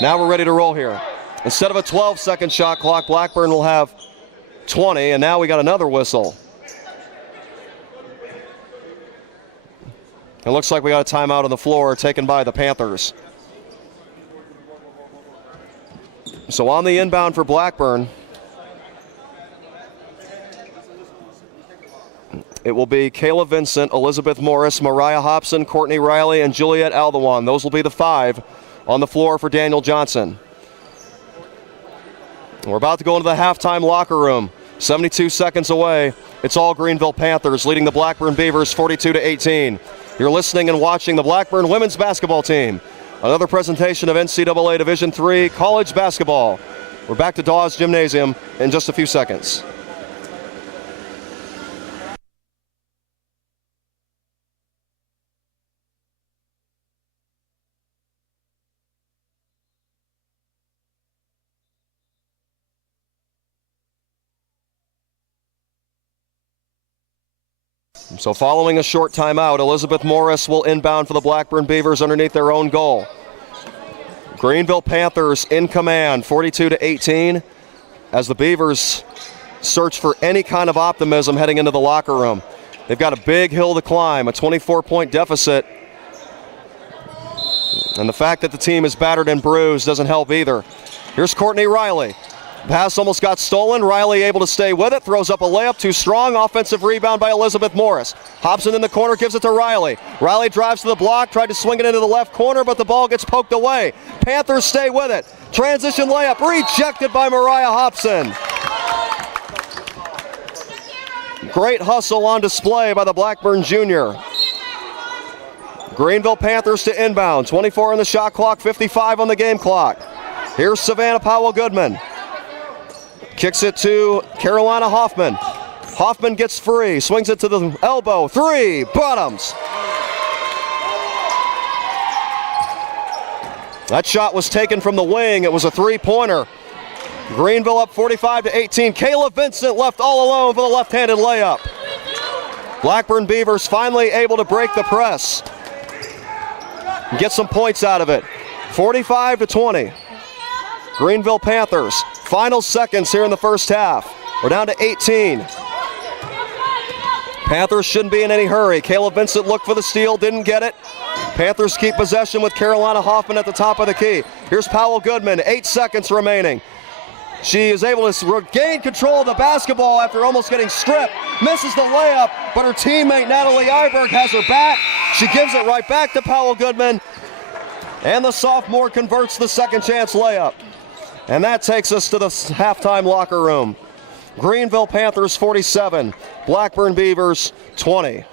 Now we're ready to roll here. Instead of a 12-second shot clock, Blackburn will have 20, and now we got another whistle. It looks like we got a timeout on the floor taken by the Panthers. So on the inbound for Blackburn, it will be Kayla Vincent, Elizabeth Morris, Mariah Hobson, Courtney Riley, and Juliet Aldewan. Those will be the 5 on the floor for Daniel Johnson. We're about to go into the halftime locker room. 72 seconds away. It's all Greenville Panthers leading the Blackburn Beavers 42-18. You're listening and watching the Blackburn women's basketball team. Another presentation of NCAA Division III college basketball. We're back to Dawes Gymnasium in just a few seconds. So following a short timeout, Elizabeth Morris will inbound for the Blackburn Beavers underneath their own goal. Greenville Panthers in command, 42-18, as the Beavers search for any kind of optimism heading into the locker room. They've got a big hill to climb, a 24-point deficit. And the fact that the team is battered and bruised doesn't help either. Here's Courtney Riley. Pass almost got stolen. Riley able to stay with it. Throws up a layup. Too strong. Offensive rebound by Elizabeth Morris. Hobson in the corner gives it to Riley. Riley drives to the block. Tried to swing it into the left corner, but the ball gets poked away. Panthers stay with it. Transition layup rejected by Mariah Hobson. Great hustle on display by the Blackburn junior. Greenville Panthers to inbound. 24 on the shot clock, 55 on the game clock. Here's Savannah Powell-Goodman. Kicks it to Carolina Hoffman. Hoffman gets free, swings it to the elbow. 3, bottoms. That shot was taken from the wing. It was a three-pointer. Greenville up 45-18. Kayla Vincent left all alone for the left-handed layup. Blackburn Beavers finally able to break the press and get some points out of it. 45-20. Greenville Panthers, final seconds here in the first half. We're down to 18. Panthers shouldn't be in any hurry. Kayla Vincent looked for the steal, didn't get it. Panthers keep possession with Carolina Hoffman at the top of the key. Here's Powell-Goodman, 8 seconds remaining. She is able to regain control of the basketball after almost getting stripped. Misses the layup, but her teammate Natalie Iberg has her back. She gives it right back to Powell-Goodman, and the sophomore converts the second chance layup. And that takes us to the halftime locker room. Greenville Panthers 47, Blackburn Beavers 20.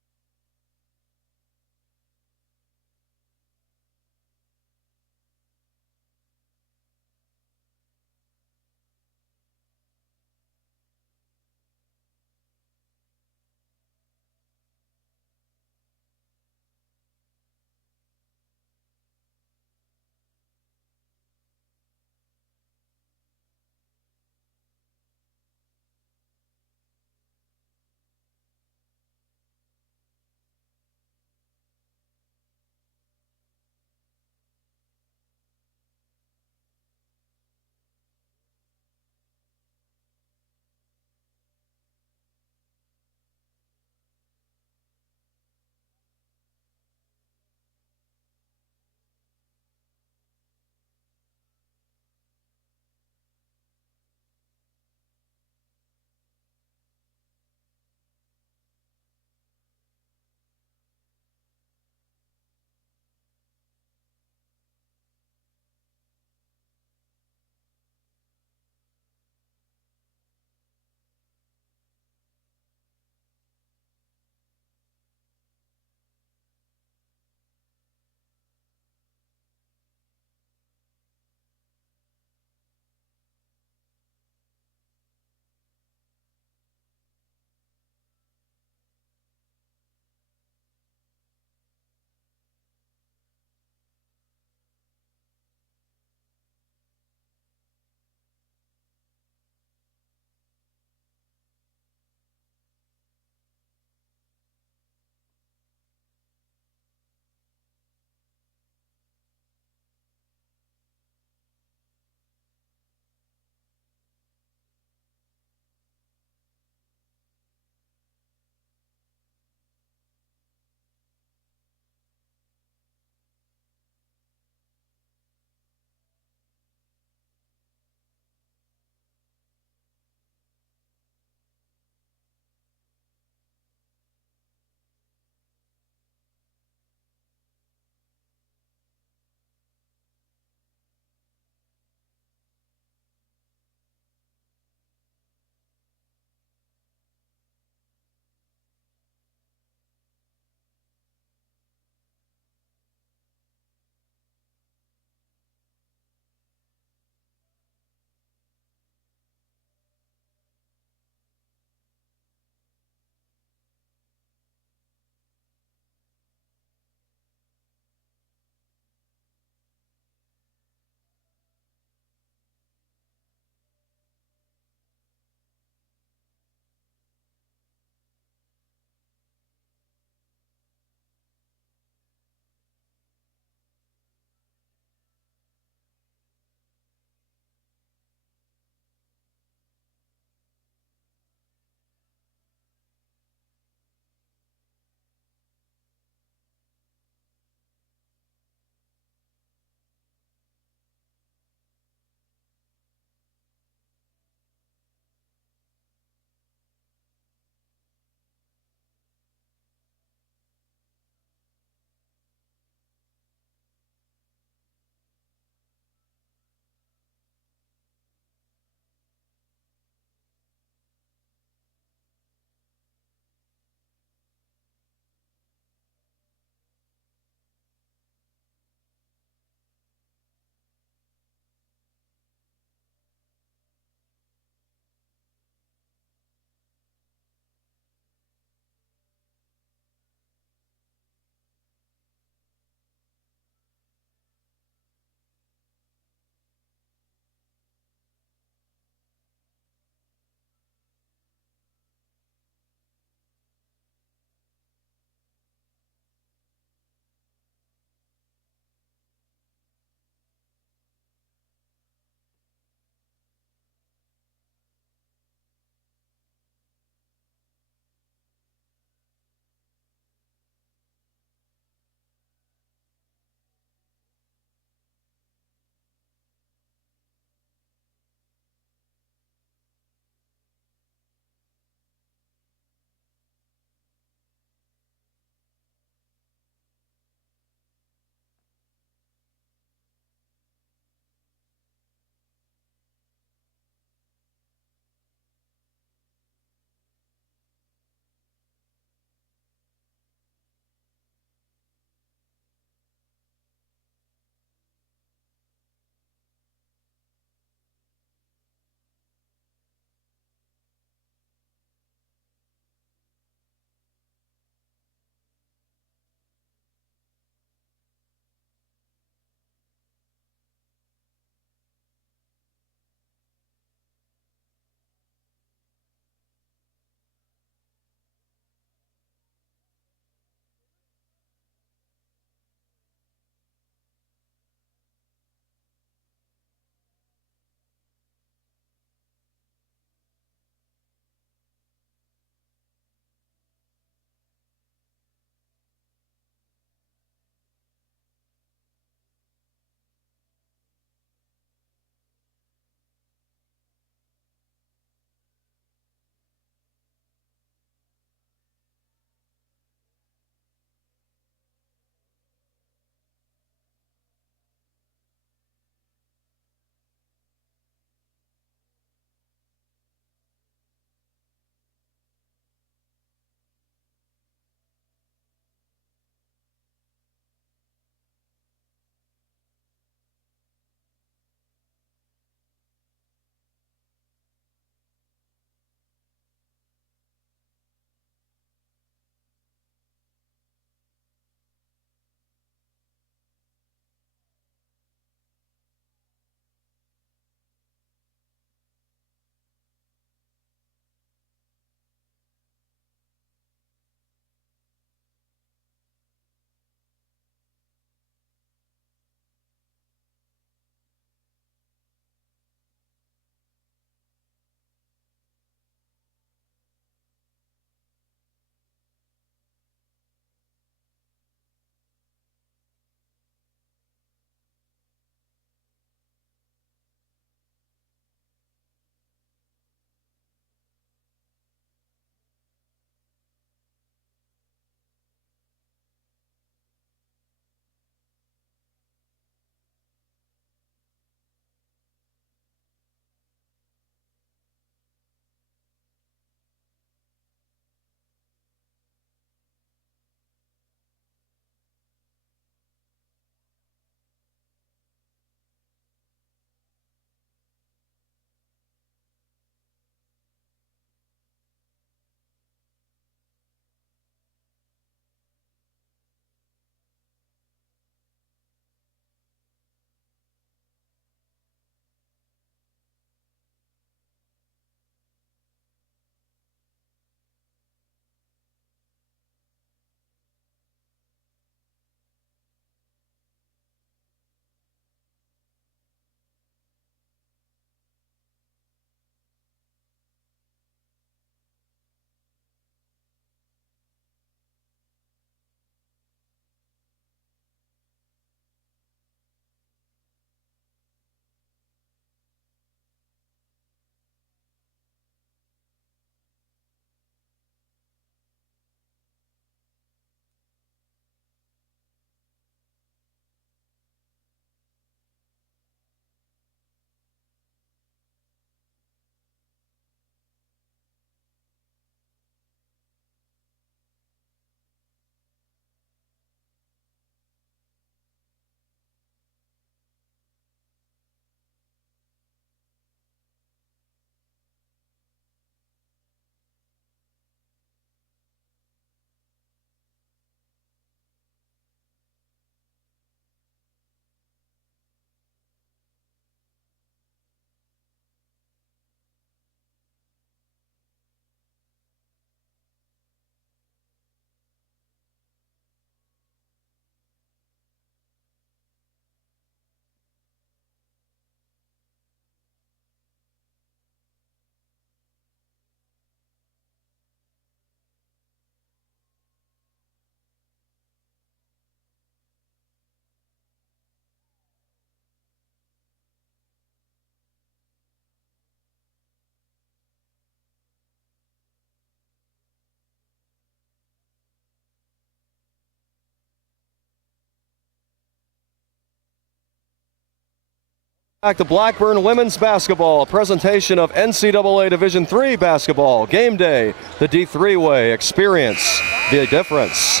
Back to Blackburn women's basketball, a presentation of NCAA Division III basketball. Game day, the D3 way. Experience the difference.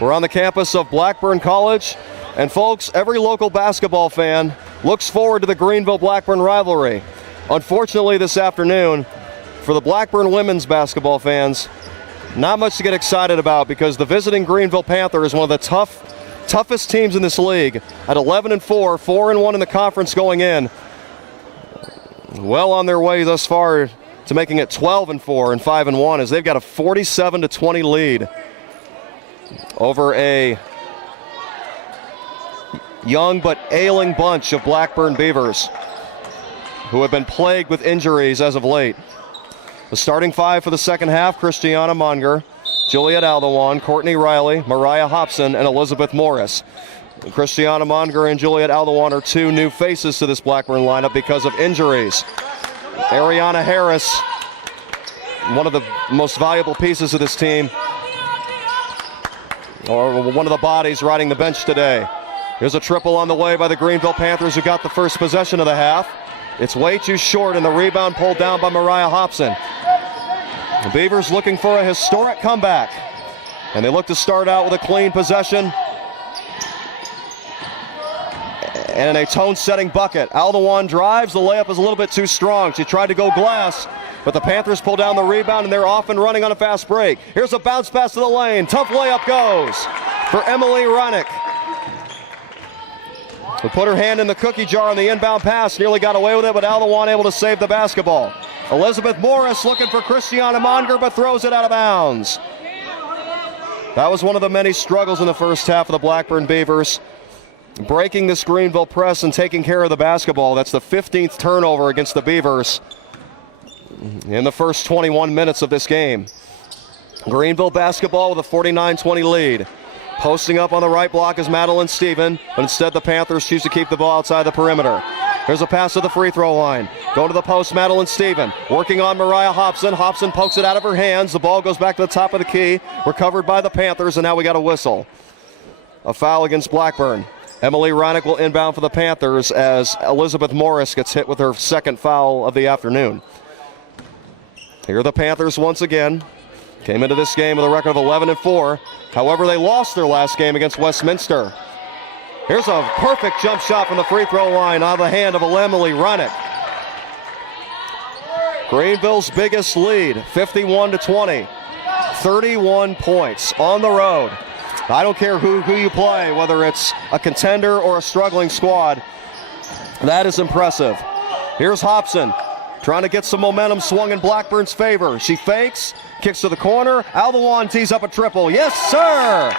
We're on the campus of Blackburn College, and folks, every local basketball fan looks forward to the Greenville-Blackburn rivalry. Unfortunately, this afternoon, for the Blackburn women's basketball fans, not much to get excited about because the visiting Greenville Panthers, one of the toughest teams in this league, at 11-4, 4-1 in the conference going in. Well on their way thus far to making it 12-4 and 5-1 as they've got a 47-20 lead over a young but ailing bunch of Blackburn Beavers who have been plagued with injuries as of late. The starting five for the second half: Christiana Monger, Juliet Aldewan, Courtney Riley, Mariah Hobson, and Elizabeth Morris. Christiana Monger and Juliet Aldewan are two new faces to this Blackburn lineup because of injuries. Ariana Harris, one of the most valuable pieces of this team, or one of the bodies riding the bench today. Here's a triple on the way by the Greenville Panthers, who got the first possession of the half. It's way too short, and the rebound pulled down by Mariah Hobson. The Beavers looking for a historic comeback, and they look to start out with a clean possession and a tone-setting bucket. Aldewan drives. The layup is a little bit too strong. She tried to go glass, but the Panthers pull down the rebound, and they're off and running on a fast break. Here's a bounce pass to the lane. Tough layup goes for Emily Ronick, who put her hand in the cookie jar on the inbound pass. Nearly got away with it, but Aldewan able to save the basketball. Elizabeth Morris looking for Christiana Monger, but throws it out of bounds. That was one of the many struggles in the first half of the Blackburn Beavers, breaking this Greenville press and taking care of the basketball. That's the 15th turnover against the Beavers in the first 21 minutes of this game. Greenville basketball with a 49-20 lead. Posting up on the right block is Madeline Stephen, but instead the Panthers choose to keep the ball outside the perimeter. Here's a pass to the free throw line. Going to the post, Madeline Stephen. Working on Mariah Hobson. Hobson pokes it out of her hands. The ball goes back to the top of the key. Recovered by the Panthers, and now we got a whistle. A foul against Blackburn. Emily Ronick will inbound for the Panthers as Elizabeth Morris gets hit with her second foul of the afternoon. Here are the Panthers once again. Came into this game with a record of 11-4. However, they lost their last game against Westminster. Here's a perfect jump shot from the free throw line out of the hand of Emily Ronick. Greenville's biggest lead, 51-20. 31 points on the road. I don't care who you play, whether it's a contender or a struggling squad. That is impressive. Here's Hobson trying to get some momentum swung in Blackburn's favor. She fakes, kicks to the corner. Aldewan tees up a triple. Yes, sir!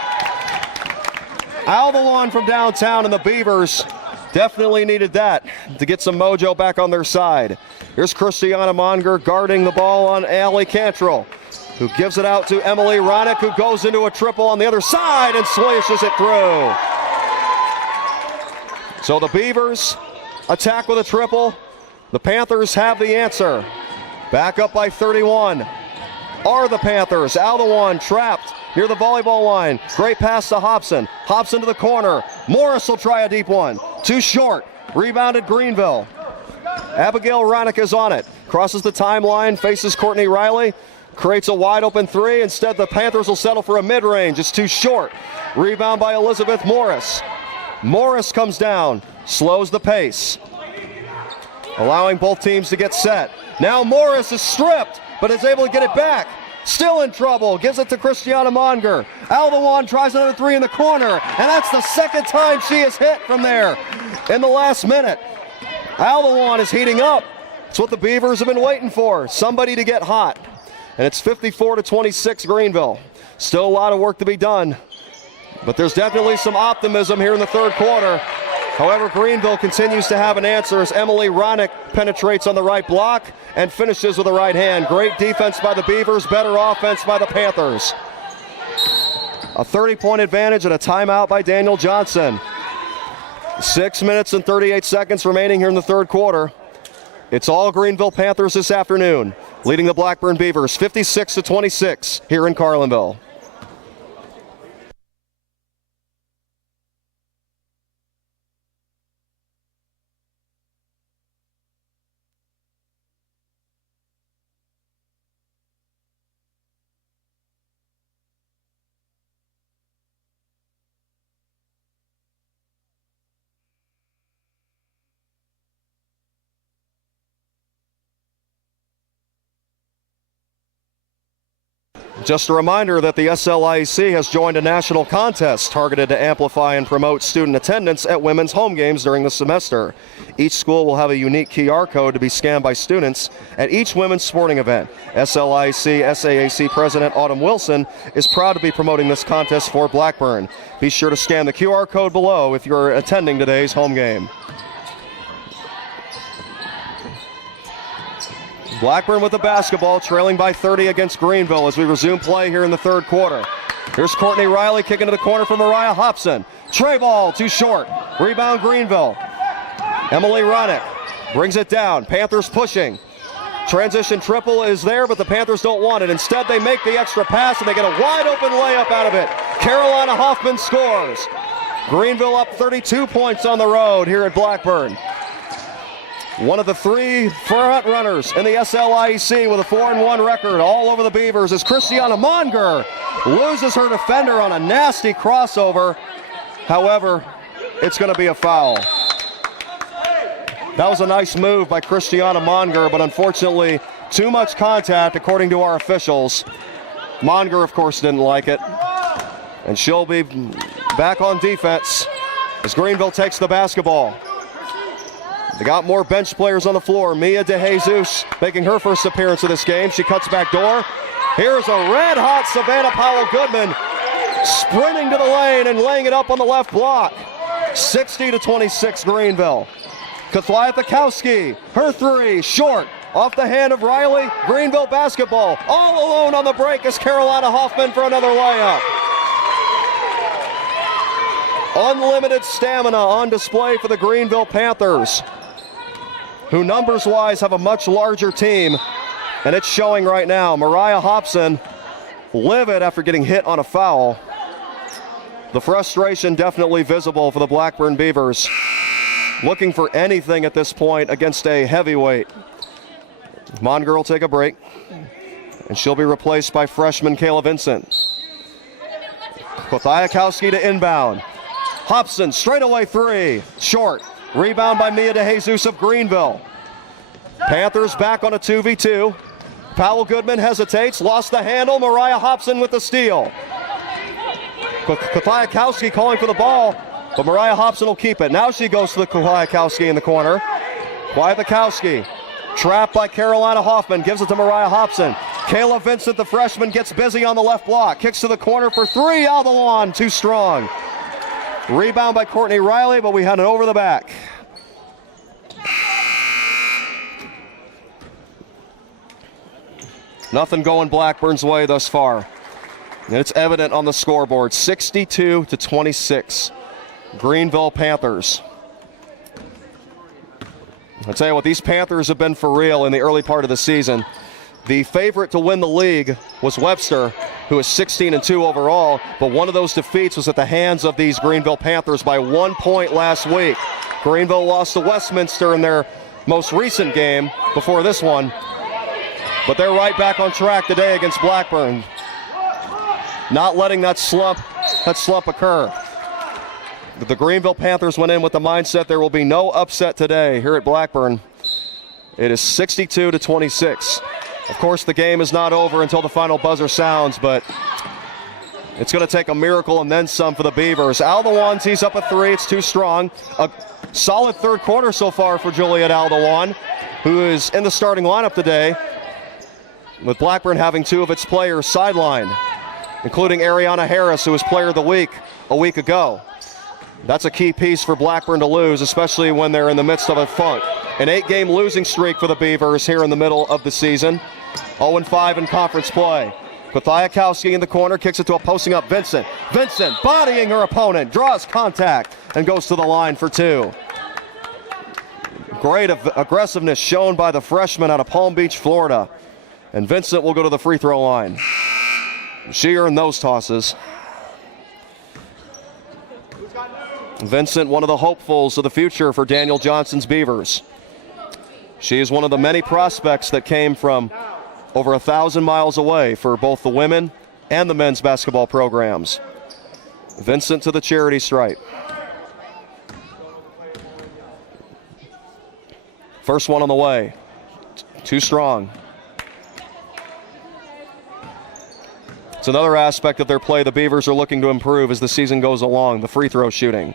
Aldewan from downtown, and the Beavers definitely needed that to get some mojo back on their side. Here's Christiana Monger guarding the ball on Allie Cantrell, who gives it out to Emily Ronick, who goes into a triple on the other side and slashes it through. So the Beavers attack with a triple. The Panthers have the answer. Back up by 31 are the Panthers. Aldewan trapped near the volleyball line. Great pass to Hobson. Hobson to the corner. Morris will try a deep one. Too short. Rebounded Greenville. Abigail Ronick is on it. Crosses the timeline, faces Courtney Riley. Creates a wide open three. Instead, the Panthers will settle for a mid-range. It's too short. Rebound by Elizabeth Morris. Morris comes down, slows the pace, allowing both teams to get set. Now Morris is stripped, but is able to get it back. Still in trouble, gives it to Christiana Monger. Aldewan tries another three in the corner, and that's the second time she has hit from there in the last minute. Aldewan is heating up. It's what the Beavers have been waiting for, somebody to get hot. And it's 54-26 Greenville. Still a lot of work to be done, but there's definitely some optimism here in the third quarter. However, Greenville continues to have an answer as Emily Ronick penetrates on the right block and finishes with the right hand. Great defense by the Beavers, better offense by the Panthers. A 30-point advantage and a timeout by Daniel Johnson. 6 minutes and 38 seconds remaining here in the third quarter. It's all Greenville Panthers this afternoon, leading the Blackburn Beavers 56-26 here in Carlinville. Just a reminder that the SLIEC has joined a national contest targeted to amplify and promote student attendance at women's home games during the semester. Each school will have a unique QR code to be scanned by students at each women's sporting event. SLIEC SAAC President Autumn Wilson is proud to be promoting this contest for Blackburn. Be sure to scan the QR code below if you're attending today's home game. Blackburn with the basketball, trailing by 30 against Greenville as we resume play here in the third quarter. Here's Courtney Riley kicking to the corner for Mariah Hobson. Tray ball, too short. Rebound Greenville. Emily Ronick brings it down. Panthers pushing. Transition triple is there, but the Panthers don't want it. Instead, they make the extra pass, and they get a wide-open layup out of it. Carolina Hoffman scores. Greenville up 32 points on the road here at Blackburn. One of the three front runners in the SLIEC with a 4-1 record all over the Beavers is Christiana Monger. Loses her defender on a nasty crossover. However, it's going to be a foul. That was a nice move by Christiana Monger, but unfortunately, too much contact according to our officials. Monger, of course, didn't like it. And she'll be back on defense as Greenville takes the basketball. They got more bench players on the floor. Mia DeJesus making her first appearance of this game. She cuts back door. Here's a red-hot Savannah Powell-Goodman sprinting to the lane and laying it up on the left block. 60-26 Greenville. Kathlya-Thakowski, her three, short. Off the hand of Riley. Greenville basketball. All alone on the break is Carolina Hoffman for another layup. Unlimited stamina on display for the Greenville Panthers, who numbers-wise have a much larger team, and it's showing right now. Mariah Hobson livid after getting hit on a foul. The frustration definitely visible for the Blackburn Beavers, looking for anything at this point against a heavyweight. Monger will take a break, and she'll be replaced by freshman Kayla Vincent. Kathlya-Thakowski to inbound. Hobson, straightaway three, short. Rebound by Mia DeJesus of Greenville. Panthers back on a 2v2. Powell-Goodman hesitates, lost the handle. Mariah Hobson with the steal. Kathlya-Thakowski calling for the ball, but Mariah Hobson will keep it. Now she goes to the Kathlya-Thakowski in the corner. Kathlya-Thakowski, trapped by Carolina Hoffman, gives it to Mariah Hobson. Kayla Vincent, the freshman, gets busy on the left block. Kicks to the corner for three, out of the lawn, too strong. Rebound by Courtney Riley, but we had it over the back. Nothing going Blackburn's way thus far. And it's evident on the scoreboard, 62-26. Greenville Panthers. I'll tell you what, these Panthers have been for real in the early part of the season. The favorite to win the league was Webster, who is 16-2 overall, but one of those defeats was at the hands of these Greenville Panthers by 1 point last week. Greenville lost to Westminster in their most recent game before this one, but they're right back on track today against Blackburn, not letting that slump occur. The Greenville Panthers went in with the mindset there will be no upset today here at Blackburn. It is 62-26. Of course, the game is not over until the final buzzer sounds, but it's going to take a miracle and then some for the Beavers. Aldewan tees up a three. It's too strong. A solid third quarter so far for Juliet Aldewan, who is in the starting lineup today, with Blackburn having two of its players sidelined, including Ariana Harris, who was player of the week a week ago. That's a key piece for Blackburn to lose, especially when they're in the midst of a funk. An 8-game losing streak for the Beavers here in the middle of the season. 0-5 in conference play. Kathlya-Thakowski in the corner, kicks it to a posting up Vincent. Vincent bodying her opponent, draws contact, and goes to the line for two. Great aggressiveness shown by the freshman out of Palm Beach, Florida. And Vincent will go to the free throw line. She earned those tosses. Vincent, one of the hopefuls of the future for Daniel Johnson's Beavers. She is one of the many prospects that came from over 1,000 miles away for both the women and the men's basketball programs. Vincent to the charity stripe. First one on the way. Too strong. It's another aspect of their play the Beavers are looking to improve as the season goes along, the free throw shooting.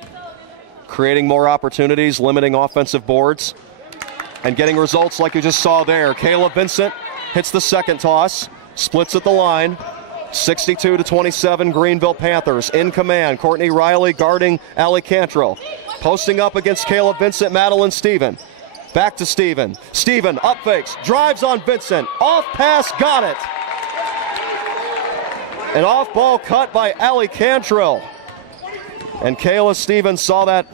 Creating more opportunities, limiting offensive boards, and getting results like you just saw there. Kayla Vincent hits the second toss, splits at the line. 62-27, Greenville Panthers in command. Courtney Riley guarding Allie Cantrell. Posting up against Kayla Vincent, Madeline Steven. Back to Steven. Steven up fakes, drives on Vincent. Off pass, got it. An off ball cut by Allie Cantrell. And Kayla Stevens saw that,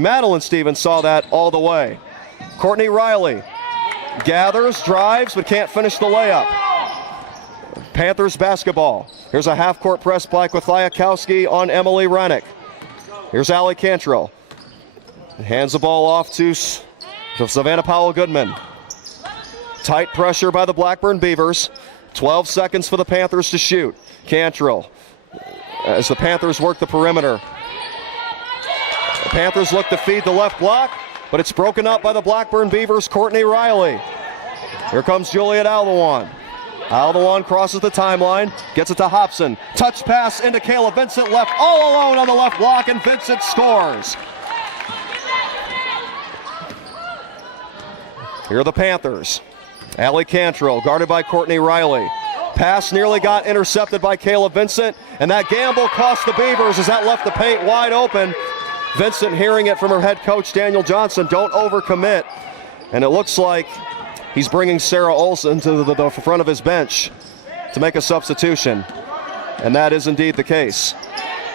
Madeline Stevens saw that all the way. Courtney Riley gathers, drives, but can't finish the layup. Panthers basketball. Here's a half-court press by Kwathiakowski on Emily Rennick. Here's Allie Cantrell. Hands the ball off to Savannah Powell-Goodman. Tight pressure by the Blackburn Beavers. 12 seconds for the Panthers to shoot. Cantrell, as the Panthers work the perimeter. The Panthers look to feed the left block, but it's broken up by the Blackburn Beavers' Courtney Riley. Here comes Juliet Aldewan. Aldewan crosses the timeline, gets it to Hobson. Touch pass into Kayla Vincent, left all alone on the left block, and Vincent scores. Here are the Panthers. Allie Cantrell guarded by Courtney Riley. Pass nearly got intercepted by Kayla Vincent, and that gamble cost the Beavers as that left the paint wide open. Vincent hearing it from her head coach, Daniel Johnson, don't overcommit. And it looks like he's bringing Sarah Olson to the front of his bench to make a substitution. And that is indeed the case.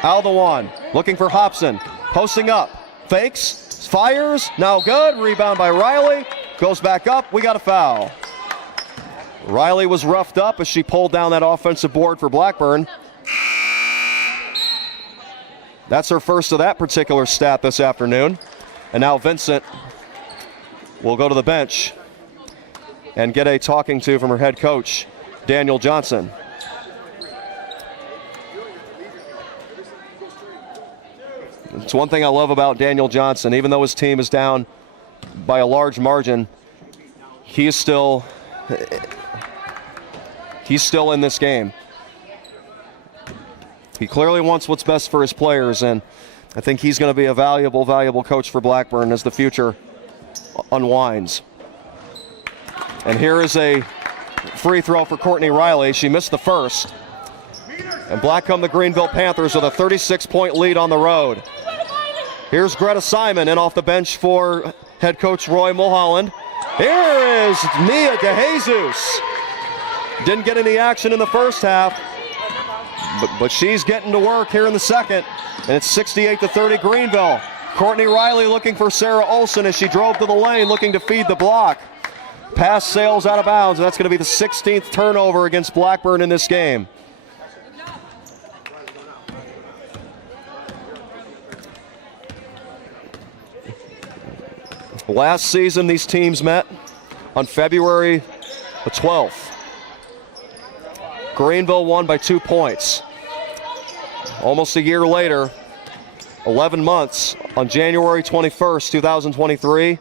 Aldewan looking for Hobson, posting up, fakes, fires, now good, rebound by Riley, goes back up, we got a foul. Riley was roughed up as she pulled down that offensive board for Blackburn. That's her first of that particular stat this afternoon. And now Vincent will go to the bench and get a talking to from her head coach, Daniel Johnson. It's one thing I love about Daniel Johnson. Even though his team is down by a large margin, he is still in this game. He clearly wants what's best for his players, and I think he's going to be a valuable coach for Blackburn as the future unwinds. And here is a free throw for Courtney Riley. She missed the first. And black come the Greenville Panthers with a 36-point lead on the road. Here's Greta Simon in off the bench for head coach Roy Mulholland. Here is Mia DeJesus. Didn't get any action in the first half, but she's getting to work here in the second. And it's 68-30 Greenville. Courtney Riley looking for Sarah Olson as she drove to the lane looking to feed the block. Pass sails out of bounds, and that's going to be the 16th turnover against Blackburn in this game. Last season, these teams met on February the 12th. Greenville won by 2 points. Almost a year later, 11 months, on January 21st, 2023,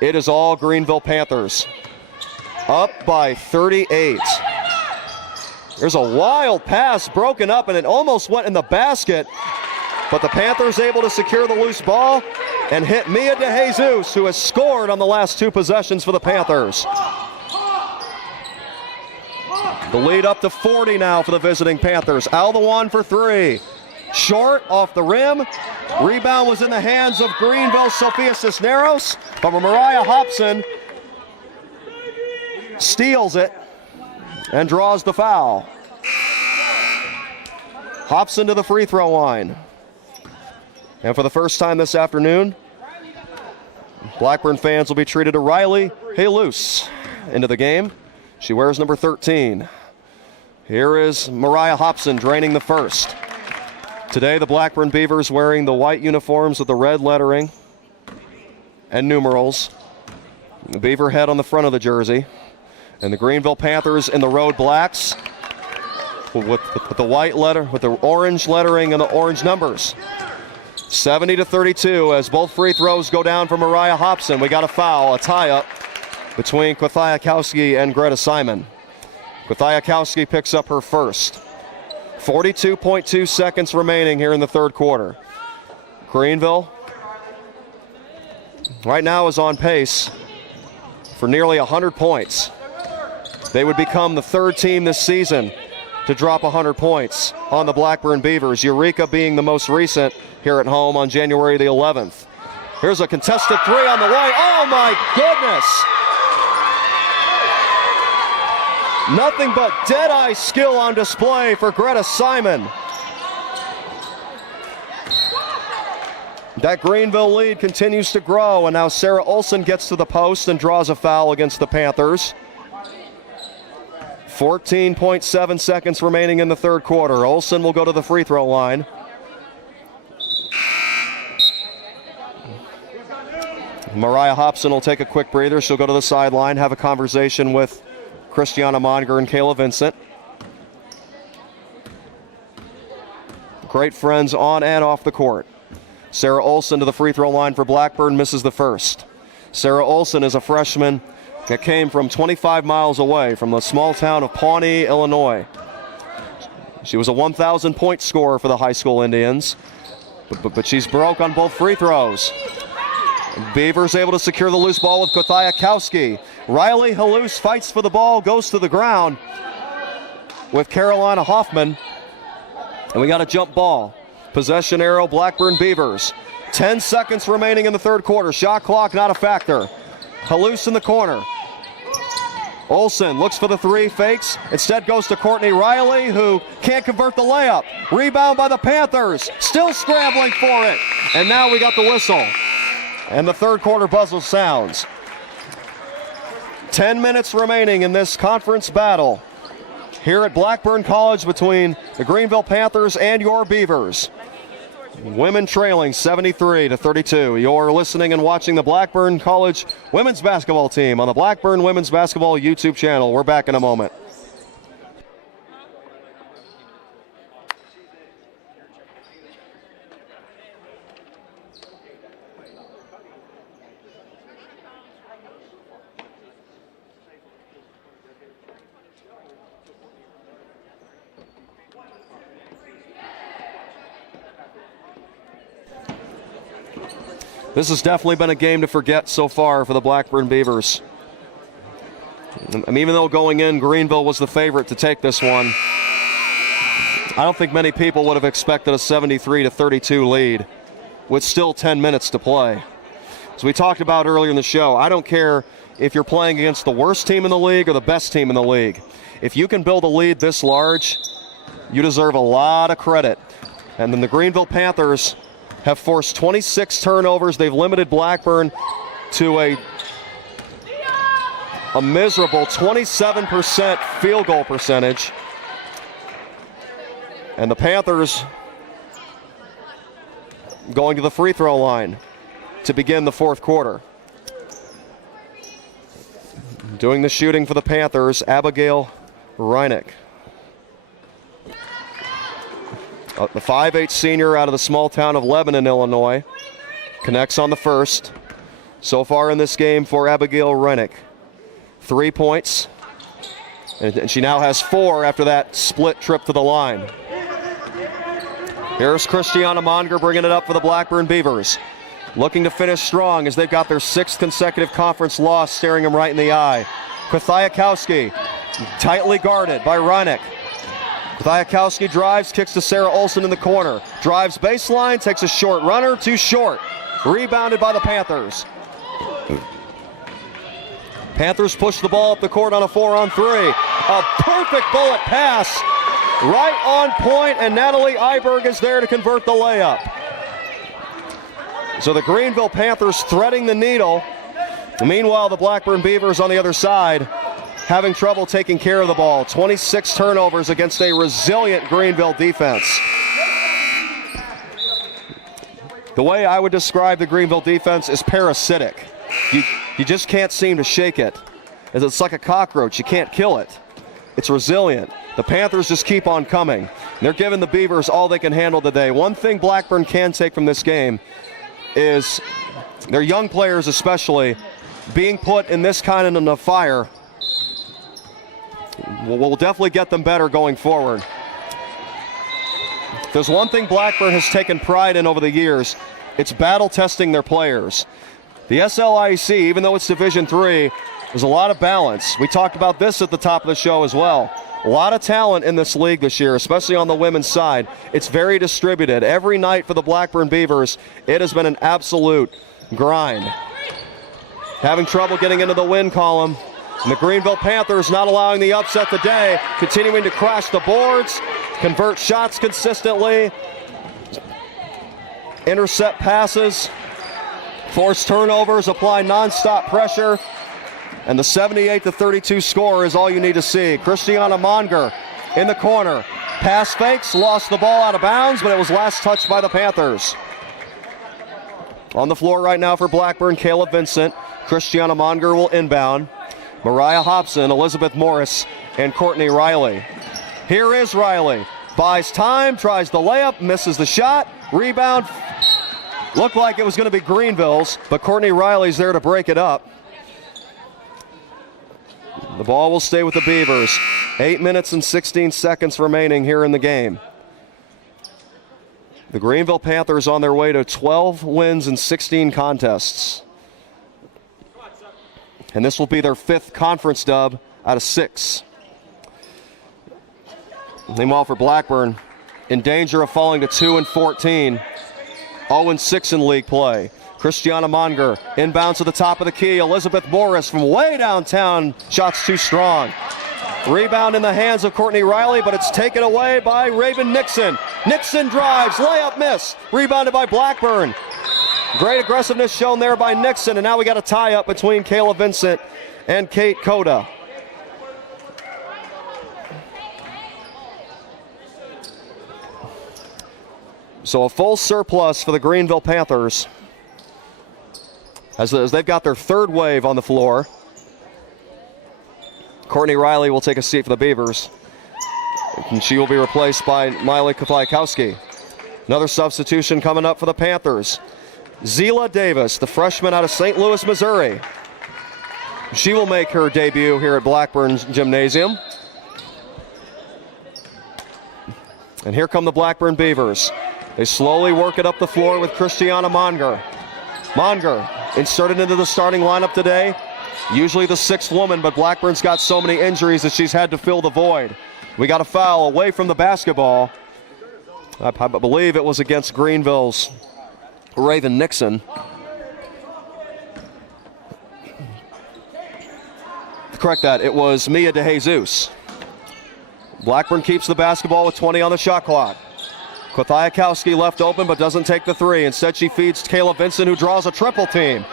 it is all Greenville Panthers. Up by 38. There's a wild pass broken up, and it almost went in the basket, but the Panthers able to secure the loose ball and hit Mia DeJesus, who has scored on the last 2 possessions for the Panthers. The lead up to 40 now for the visiting Panthers. Aldewan for 3. Short, off the rim. Rebound was in the hands of Greenville Sophia Cisneros, but Mariah Hobson steals it and draws the foul. Hobson to the free throw line. And for the first time this afternoon, Blackburn fans will be treated to Riley Halus into the game. She wears number 13. Here is Mariah Hobson draining the first. Today, the Blackburn Beavers wearing the white uniforms with the red lettering and numerals. The Beaver head on the front of the jersey. And the Greenville Panthers in the road blacks with the white letter, with the orange lettering and the orange numbers. 70-32 as both free throws go down for Mariah Hobson. We got a foul, a tie-up between Kwathiakowski and Greta Simon. Kwathiakowski picks up her first. 42.2 seconds remaining here in the third quarter. Greenville right now is on pace for nearly 100 points. They would become the third team this season to drop 100 points on the Blackburn Beavers, Eureka being the most recent here at home on January the 11th. Here's a contested three on the way. Oh my goodness! Nothing but dead-eye skill on display for Greta Simon. That Greenville lead continues to grow, and now Sarah Olson gets to the post and draws a foul against the Panthers. 14.7 seconds remaining in the third quarter. Olson will go to the free throw line. Mariah Hobson will take a quick breather. She'll go to the sideline, have a conversation with Christiana Monger and Kayla Vincent. Great friends on and off the court. Sarah Olson to the free throw line for Blackburn, misses the first. Sarah Olson is a freshman that came from 25 miles away from the small town of Pawnee, Illinois. She was a 1,000-point scorer for the high school Indians, but she's broke on both free throws. Beavers able to secure the loose ball with Kothiakowski. Riley Halous fights for the ball, goes to the ground with Carolina Hoffman. And we got a jump ball. Possession arrow, Blackburn Beavers. 10 seconds remaining in the third quarter. Shot clock not a factor. Halous in the corner. Olson looks for the three, fakes. Instead goes to Courtney Riley, who can't convert the layup. Rebound by the Panthers. Still scrambling for it. And now we got the whistle. And the third quarter buzzer sounds. 10 minutes remaining in this conference battle here at Blackburn College between the Greenville Panthers and your Beavers. Women trailing 73-32. You're listening and watching the Blackburn College women's basketball team on the Blackburn Women's Basketball YouTube channel. We're back in a moment. This has definitely been a game to forget so far for the Blackburn Beavers. And even though going in, Greenville was the favorite to take this one, I don't think many people would have expected a 73-32 lead with still 10 minutes to play. As we talked about earlier in the show, I don't care if you're playing against the worst team in the league or the best team in the league. If you can build a lead this large, you deserve a lot of credit. And then the Greenville Panthers have forced 26 turnovers. They've limited Blackburn to a miserable 27% field goal percentage. And the Panthers going to the free throw line to begin the fourth quarter. Doing the shooting for the Panthers, Abigail Reinick. The 5'8" senior out of the small town of Lebanon, Illinois, connects on the first. So far in this game for Abigail Reinick, 3 points, and she now has 4 after that split trip to the line. Here's Christiana Monger bringing it up for the Blackburn Beavers, looking to finish strong as they've got their 6th consecutive conference loss staring them right in the eye. Kothiakowski, tightly guarded by Reinick. Kothiakowski drives, kicks to Sarah Olson in the corner. Drives baseline, takes a short runner, too short. Rebounded by the Panthers. Panthers push the ball up the court on a 4-on-3. A perfect bullet pass, right on point, and Natalie Iberg is there to convert the layup. So the Greenville Panthers threading the needle. Meanwhile, the Blackburn Beavers on the other side having trouble taking care of the ball. 26 turnovers against a resilient Greenville defense. The way I would describe the Greenville defense is parasitic. You just can't seem to shake it. It's like a cockroach. You can't kill it. It's resilient. The Panthers just keep on coming. They're giving the Beavers all they can handle today. One thing Blackburn can take from this game is their young players especially being put in this kind of a fire will definitely get them better going forward. There's one thing Blackburn has taken pride in over the years. It's battle testing their players. The SLIC, even though it's Division III, there's a lot of balance. We talked about this at the top of the show as well. A lot of talent in this league this year, especially on the women's side. It's very distributed. Every night for the Blackburn Beavers, it has been an absolute grind. Having trouble getting into the win column. And the Greenville Panthers not allowing the upset today, continuing to crash the boards, convert shots consistently, intercept passes, force turnovers, apply nonstop pressure, and the 78-32 score is all you need to see. Christiana Monger in the corner. Pass fakes, lost the ball out of bounds, but it was last touched by the Panthers. On the floor right now for Blackburn, Kayla Vincent. Christiana Monger will inbound. Mariah Hobson, Elizabeth Morris, and Courtney Riley. Here is Riley. Buys time, tries the layup, misses the shot. Rebound. Looked like it was going to be Greenville's, but Courtney Riley's there to break it up. The ball will stay with the Beavers. 8 minutes and 16 seconds remaining here in the game. The Greenville Panthers on their way to 12 wins and 16 contests. And this will be their 5th conference dub out of 6. Meanwhile for Blackburn, in danger of falling to 2-14, 0-6 in league play. Christiana Monger inbounds to the top of the key. Elizabeth Morris from way downtown. Shots too strong. Rebound in the hands of Courtney Riley, but it's taken away by Raven Nixon. Nixon drives, layup miss. Rebounded by Blackburn. Great aggressiveness shown there by Nixon, and now we got a tie-up between Kayla Vincent and Kate Coda. So a full surplus for the Greenville Panthers as they've got their 3rd wave on the floor. Courtney Riley will take a seat for the Beavers, and she will be replaced by Miley Kaflikowski. Another substitution coming up for the Panthers. Zela Davis, the freshman out of St. Louis, Missouri. She will make her debut here at Blackburn's Gymnasium. And here come the Blackburn Beavers. They slowly work it up the floor with Christiana Monger. Monger inserted into the starting lineup today. Usually the 6th woman, but Blackburn's got so many injuries that she's had to fill the void. We got a foul away from the basketball. I believe it was against Greenville's Raven Nixon. Correct that, it was Mia DeJesus. Blackburn keeps the basketball with 20 on the shot clock. Kothiakowski left open but doesn't take the 3. Instead she feeds Kayla Vincent, who draws a triple team.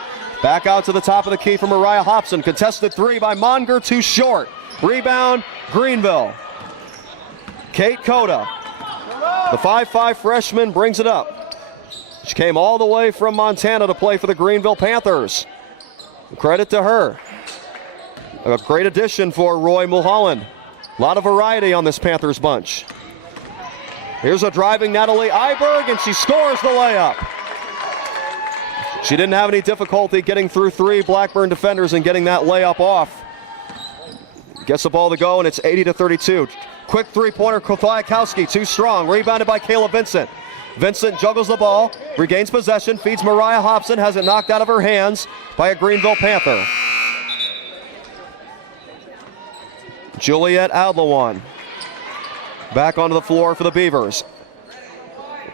Back out to the top of the key for Mariah Hobson. Contested 3 by Monger, too short. Rebound, Greenville. Kate Coda, the 5'5 freshman, brings it up. She came all the way from Montana to play for the Greenville Panthers. Credit to her. A great addition for Roy Mulholland. A lot of variety on this Panthers bunch. Here's a driving Natalie Iberg, and she scores the layup. She didn't have any difficulty getting through 3 Blackburn defenders and getting that layup off. Gets the ball to go, and it's 80-32. Quick 3-pointer, Kothiakowski, too strong. Rebounded by Kayla Vincent. Vincent juggles the ball, regains possession, feeds Mariah Hobson, has it knocked out of her hands by a Greenville Panther. Juliet Adlawan back onto the floor for the Beavers.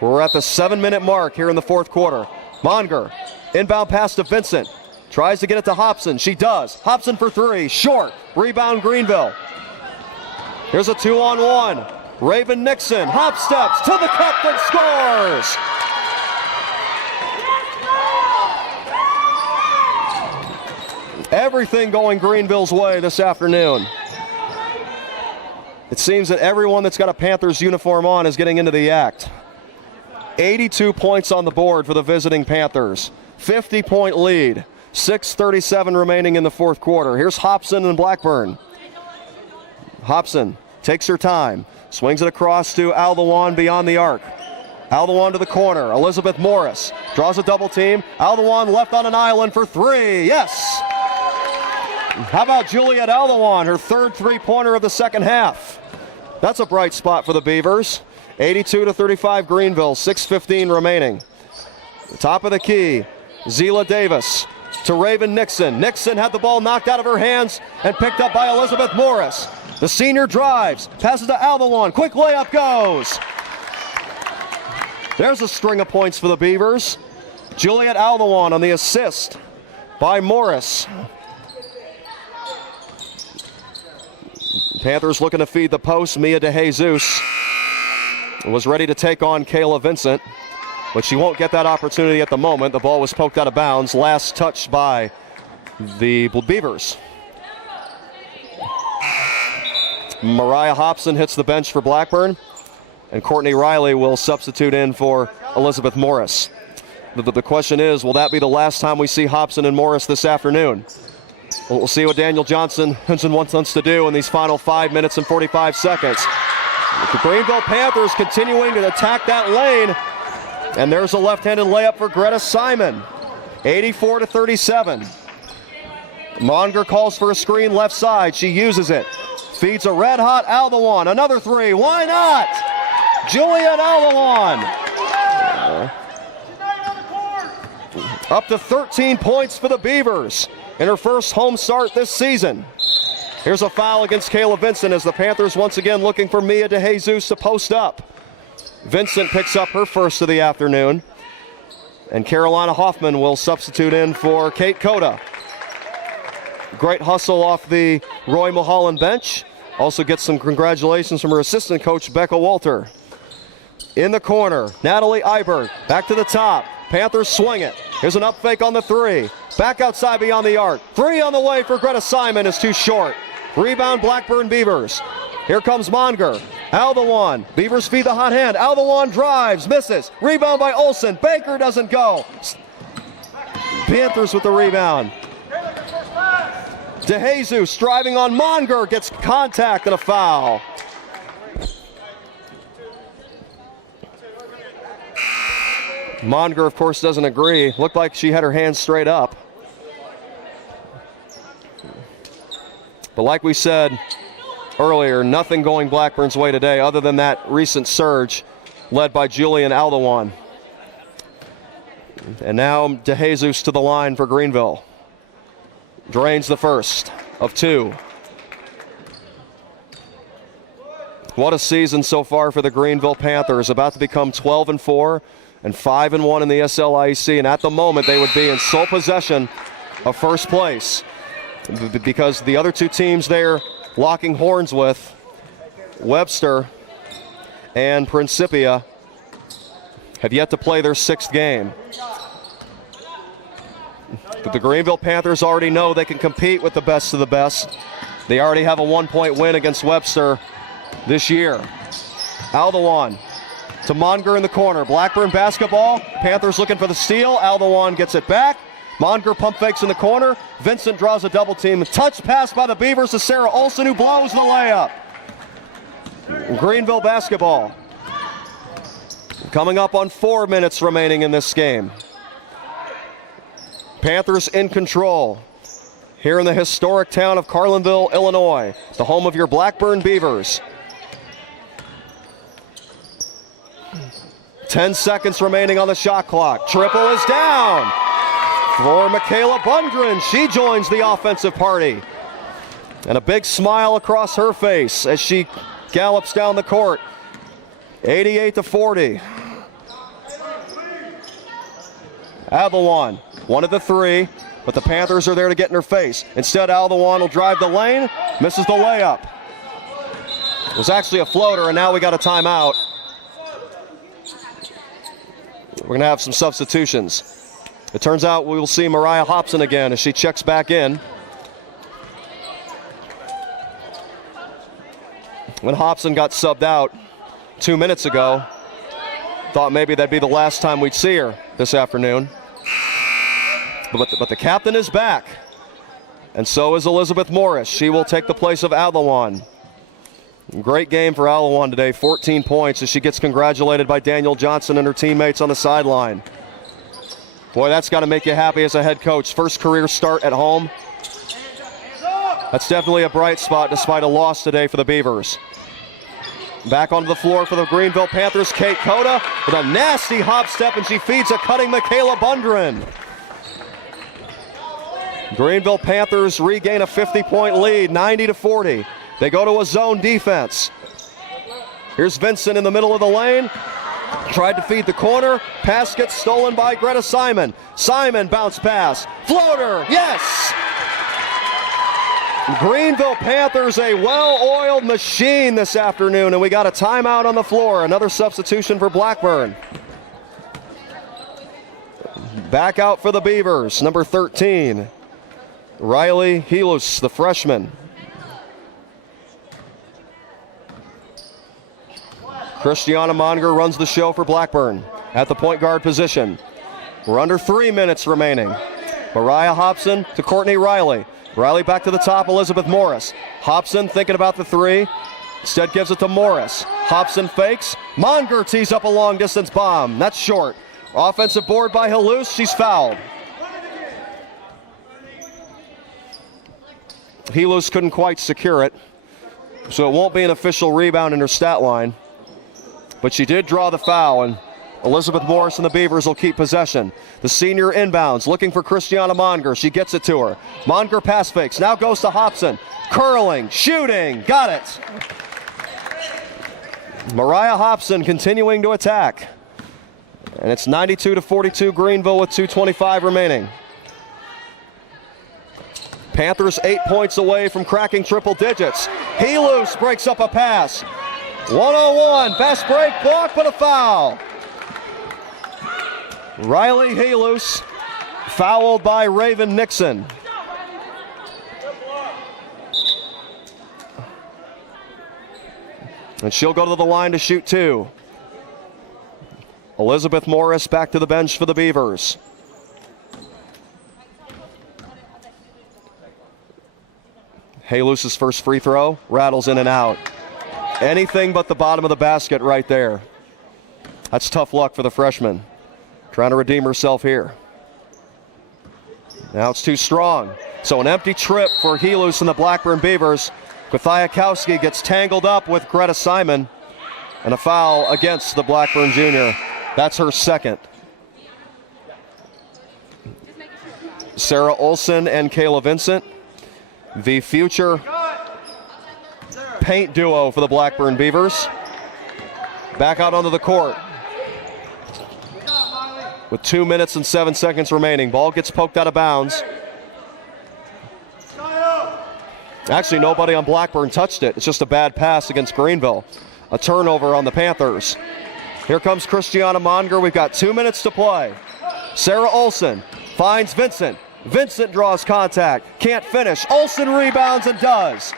We're at the 7-minute mark here in the 4th quarter. Monger, inbound pass to Vincent. Tries to get it to Hobson. She does. Hobson for 3. Short. Rebound Greenville. Here's a 2-on-1. Raven Nixon, hop steps to the cup and scores! Everything going Greenville's way this afternoon. It seems that everyone that's got a Panthers uniform on is getting into the act. 82 points on the board for the visiting Panthers. 50-point lead. 6:37 remaining in the 4th quarter. Here's Hobson and Blackburn. Hobson takes her time. Swings it across to Aldawan beyond the arc. Aldawan to the corner. Elizabeth Morris draws a double team. Aldawan left on an island for 3. Yes! How about Juliet Aldawan, her 3rd 3-pointer of the 2nd half? That's a bright spot for the Beavers. 82-35 Greenville, 6:15 remaining. Top of the key, Zela Davis to Raven Nixon. Nixon had the ball knocked out of her hands and picked up by Elizabeth Morris. The senior drives, passes to Alvalon, quick layup goes. There's a string of points for the Beavers. Juliet Alvalon on the assist by Morris. Panthers looking to feed the post. Mia DeJesus was ready to take on Kayla Vincent, but she won't get that opportunity at the moment. The ball was poked out of bounds, last touched by the Beavers. Mariah Hobson hits the bench for Blackburn, and Courtney Riley will substitute in for Elizabeth Morris. The question is, will that be the last time we see Hobson and Morris this afternoon? We'll see what Daniel Johnson wants us to do in these final 5 minutes and 45 seconds. The Greenville Panthers continuing to attack that lane, and there's a left-handed layup for Greta Simon. 84-37. Monger calls for a screen left side. She uses it. Feeds a red-hot Alvalon. Another three. Why not? Juliet Alvalon. Up to 13 points for the Beavers in her first home start this season. Here's a foul against Kayla Vincent as the Panthers once again looking for Mia DeJesus to post up. Vincent picks up her first of the afternoon, and Carolina Hoffman will substitute in for Kate Cota. Great hustle off the Roy Mulholland bench. Also gets some congratulations from her assistant coach, Becca Walter. In the corner, Natalie Iberg, back to the top. Panthers swing it. Here's an up fake on the three. Back outside beyond the arc. Three on the way for Greta Simon is too short. Rebound Blackburn Beavers. Here comes Monger. Alvalon. Beavers feed the hot hand. Alvalon drives, misses. Rebound by Olsen. Baker doesn't go. Panthers with the rebound. DeJesus driving on Monger, gets contact and a foul. Monger, of course, doesn't agree. Looked like she had her hands straight up. But like we said earlier, nothing going Blackburn's way today other than that recent surge led by Julian Aldewan. And now DeJesus to the line for Greenville. Drains the first of two. What a season so far for the Greenville Panthers, about to become 12-4 and 5-1 in the SLIEC, and at the moment they would be in sole possession of first place because the other two teams they're locking horns with, Webster and Principia, have yet to play their sixth game. But the Greenville Panthers already know they can compete with the best of the best. They already have a 1-point win against Webster this year. Aldewan to Monger in the corner. Blackburn basketball. Panthers looking for the steal. Aldewan gets it back. Monger pump fakes in the corner. Vincent draws a double team. Touch pass by the Beavers to Sarah Olsen, who blows the layup. Greenville basketball. Coming up on 4 minutes remaining in this game. Panthers in control here in the historic town of Carlinville, Illinois, the home of your Blackburn Beavers. 10 seconds remaining on the shot clock. Triple is down for Michaela Bundren. She joins the offensive party. And a big smile across her face as she gallops down the court. 88-40. Aldewan wanted the three, but the Panthers are there to get in her face. Instead, Aldewan will drive the lane, misses the layup. It was actually a floater, and now we got a timeout. We're going to have some substitutions. It turns out we will see Mariah Hobson again as she checks back in. When Hobson got subbed out 2 minutes ago, thought maybe that'd be the last time we'd see her this afternoon. But the captain is back, and so is Elizabeth Morris. She will take the place of Aldewan. Great game for Aldewan today, 14 points as she gets congratulated by Daniel Johnson and her teammates on the sideline. Boy, that's got to make you happy as a head coach. First career start at home. That's definitely a bright spot despite a loss today for the Beavers. Back onto the floor for the Greenville Panthers, Kate Cota with a nasty hop step, and she feeds a cutting Michaela Bundren. Greenville Panthers regain a 50-point lead, 90-40. They go to a zone defense. Here's Vincent in the middle of the lane. Tried to feed the corner. Pass gets stolen by Greta Simon. Simon bounce pass. Floater, yes! Greenville Panthers, a well-oiled machine this afternoon, and we got a timeout on the floor. Another substitution for Blackburn. Back out for the Beavers, number 13. Riley Helus, the freshman. Christiana Monger runs the show for Blackburn at the point guard position. We're under 3 minutes remaining. Mariah Hobson to Courtney Riley. Riley back to the top, Elizabeth Morris. Hobson thinking about the three. Instead gives it to Morris. Hobson fakes. Monger tees up a long distance bomb. That's short. Offensive board by Helus. She's fouled. Helus couldn't quite secure it, so it won't be an official rebound in her stat line. But she did draw the foul, and Elizabeth Morris and the Beavers will keep possession. The senior inbounds, looking for Christiana Monger. She gets it to her. Monger pass fakes, now goes to Hobson. Curling, shooting, got it. Mariah Hobson continuing to attack. And it's 92-42 Greenville with 2:25 remaining. Panthers 8 points away from cracking triple digits. Helus breaks up a pass. 101, fast break, block, but a foul. Riley Helus fouled by Raven Nixon. And she'll go to the line to shoot two. Elizabeth Morris back to the bench for the Beavers. Helus's first free throw rattles in and out. Anything but the bottom of the basket right there. That's tough luck for the freshman. Trying to redeem herself here. Now it's too strong. So an empty trip for Helus and the Blackburn Beavers. Kwiatkowski gets tangled up with Greta Simon. And a foul against the Blackburn junior. That's her second. Sarah Olson and Kayla Vincent, the future paint duo for the Blackburn Beavers. Back out onto the court with 2 minutes and 7 seconds remaining. Ball gets poked out of bounds. Actually, nobody on Blackburn touched it. It's just a bad pass against Greenville. A turnover on the Panthers. Here comes Christiana Monger. We've got 2 minutes to play. Sarah Olson finds Vincent. Vincent draws contact. Can't finish. Olson rebounds and does.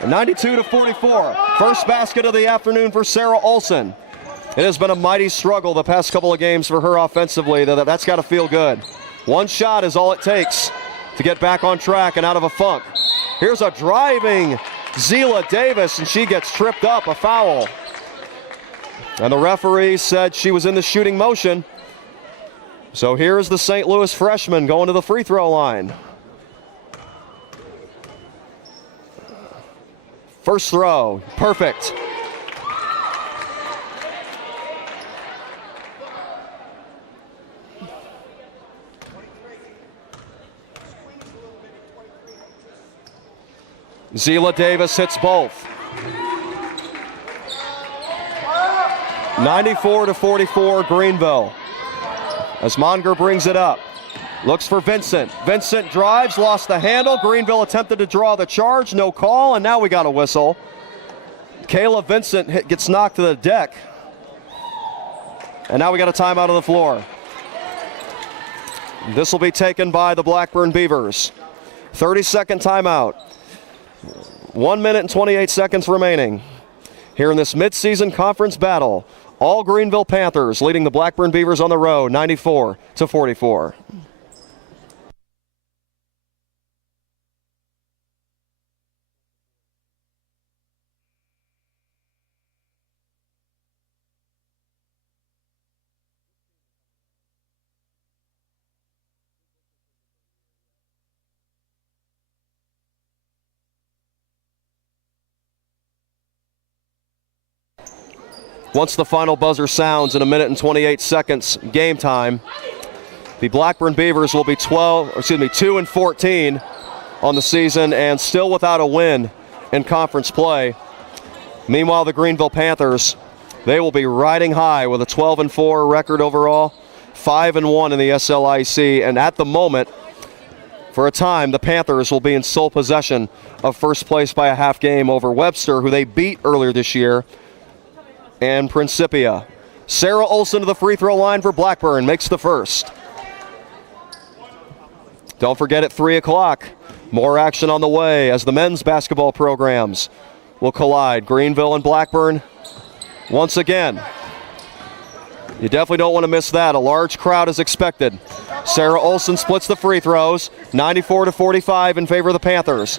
92-44. First basket of the afternoon for Sarah Olson. It has been a mighty struggle the past couple of games for her offensively. That's got to feel good. One shot is all it takes to get back on track and out of a funk. Here's a driving Zela Davis, and she gets tripped up, a foul. And the referee said she was in the shooting motion. So here's the St. Louis freshman going to the free throw line. First throw, perfect. Zela Davis hits both. 94-44 Greenville. As Monger brings it up. Looks for Vincent. Vincent drives, lost the handle. Greenville attempted to draw the charge, no call, and now we got a whistle. Kayla Vincent gets knocked to the deck. And now we got a timeout on the floor. This will be taken by the Blackburn Beavers. 30-second timeout. 1 minute and 28 seconds remaining. Here in this midseason conference battle, all Greenville Panthers leading the Blackburn Beavers on the road, 94-44. once the final buzzer sounds in 1 minute and 28 seconds game time. The Blackburn Beavers will be 2-14 on the season and still without a win in conference play. Meanwhile, the Greenville Panthers, they will be riding high with a 12-4 record overall, 5-1 in the SLIC, and at the moment, for a time, the Panthers will be in sole possession of first place by a half game over Webster, who they beat earlier this year, and Principia. Sarah Olson to the free throw line for Blackburn, makes the first. Don't forget at 3 o'clock, more action on the way as the men's basketball programs will collide. Greenville and Blackburn once again. You definitely don't want to miss that. A large crowd is expected. Sarah Olson splits the free throws, 94-45 in favor of the Panthers.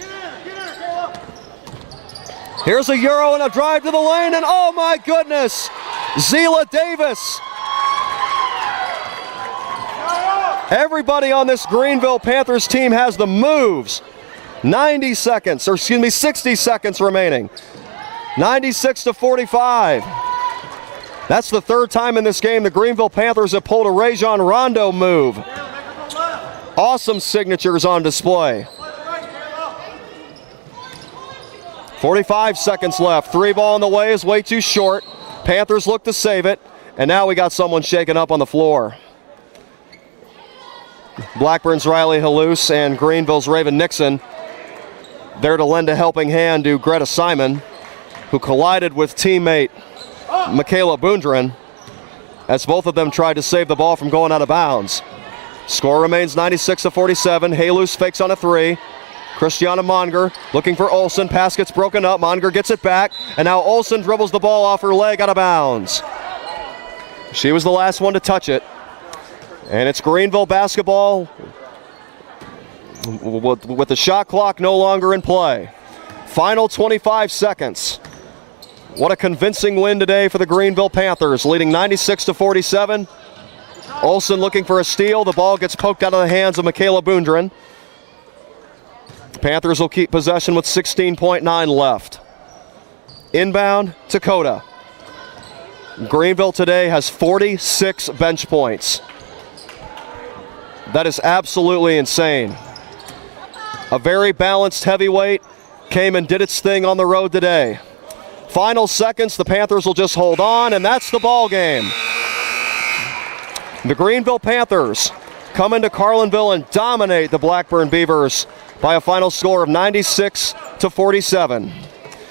Here's a Euro and a drive to the lane, and oh my goodness, Zela Davis. Everybody on this Greenville Panthers team has the moves. 60 seconds remaining. 96-45. That's the third time in this game the Greenville Panthers have pulled a Rajon Rondo move. Awesome signatures on display. 45 seconds left. 3 ball on the way is way too short. Panthers look to save it, and now we got someone shaken up on the floor. Blackburn's Riley Hallouse and Greenville's Raven Nixon there to lend a helping hand to Greta Simon, who collided with teammate Michaela Bundren as both of them tried to save the ball from going out of bounds. Score remains 96-47. Hallouse fakes on a 3. Christiana Monger looking for Olson. Pass gets broken up. Monger gets it back, and now Olson dribbles the ball off her leg out of bounds. She was the last one to touch it. And it's Greenville basketball with the shot clock no longer in play. Final 25 seconds. What a convincing win today for the Greenville Panthers, leading 96-47. Olson looking for a steal. The ball gets poked out of the hands of Michaela Bundren. The Panthers will keep possession with 16.9 left. Inbound, Dakota. Greenville today has 46 bench points. That is absolutely insane. A very balanced heavyweight came and did its thing on the road today. Final seconds, the Panthers will just hold on, and that's the ball game. The Greenville Panthers come into Carlinville and dominate the Blackburn Beavers by a final score of 96-47.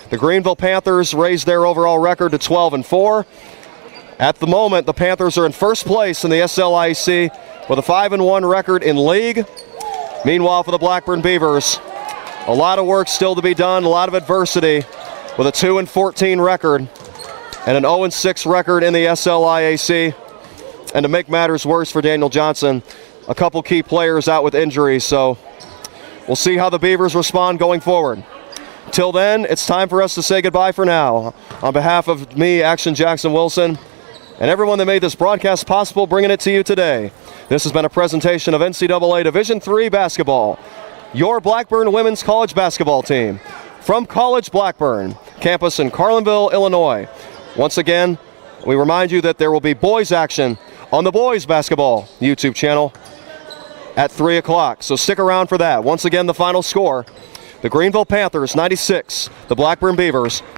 The Greenville Panthers raised their overall record to 12-4. At the moment, the Panthers are in first place in the SLIC with a 5-1 record in league. Meanwhile, for the Blackburn Beavers, a lot of work still to be done, a lot of adversity, with a 2-14 record and an 0-6 record in the SLIAC. And to make matters worse for Daniel Johnson, a couple key players out with injuries, so we'll see how the Beavers respond going forward. Till then, it's time for us to say goodbye for now. On behalf of me, Action Jackson Wilson, and everyone that made this broadcast possible, bringing it to you today, this has been a presentation of NCAA Division III basketball, your Blackburn women's college basketball team from College Blackburn, campus in Carlinville, Illinois. Once again, we remind you that there will be boys action on the boys basketball YouTube channel at 3 o'clock, so stick around for that. Once again, the final score, the Greenville Panthers 96, the Blackburn Beavers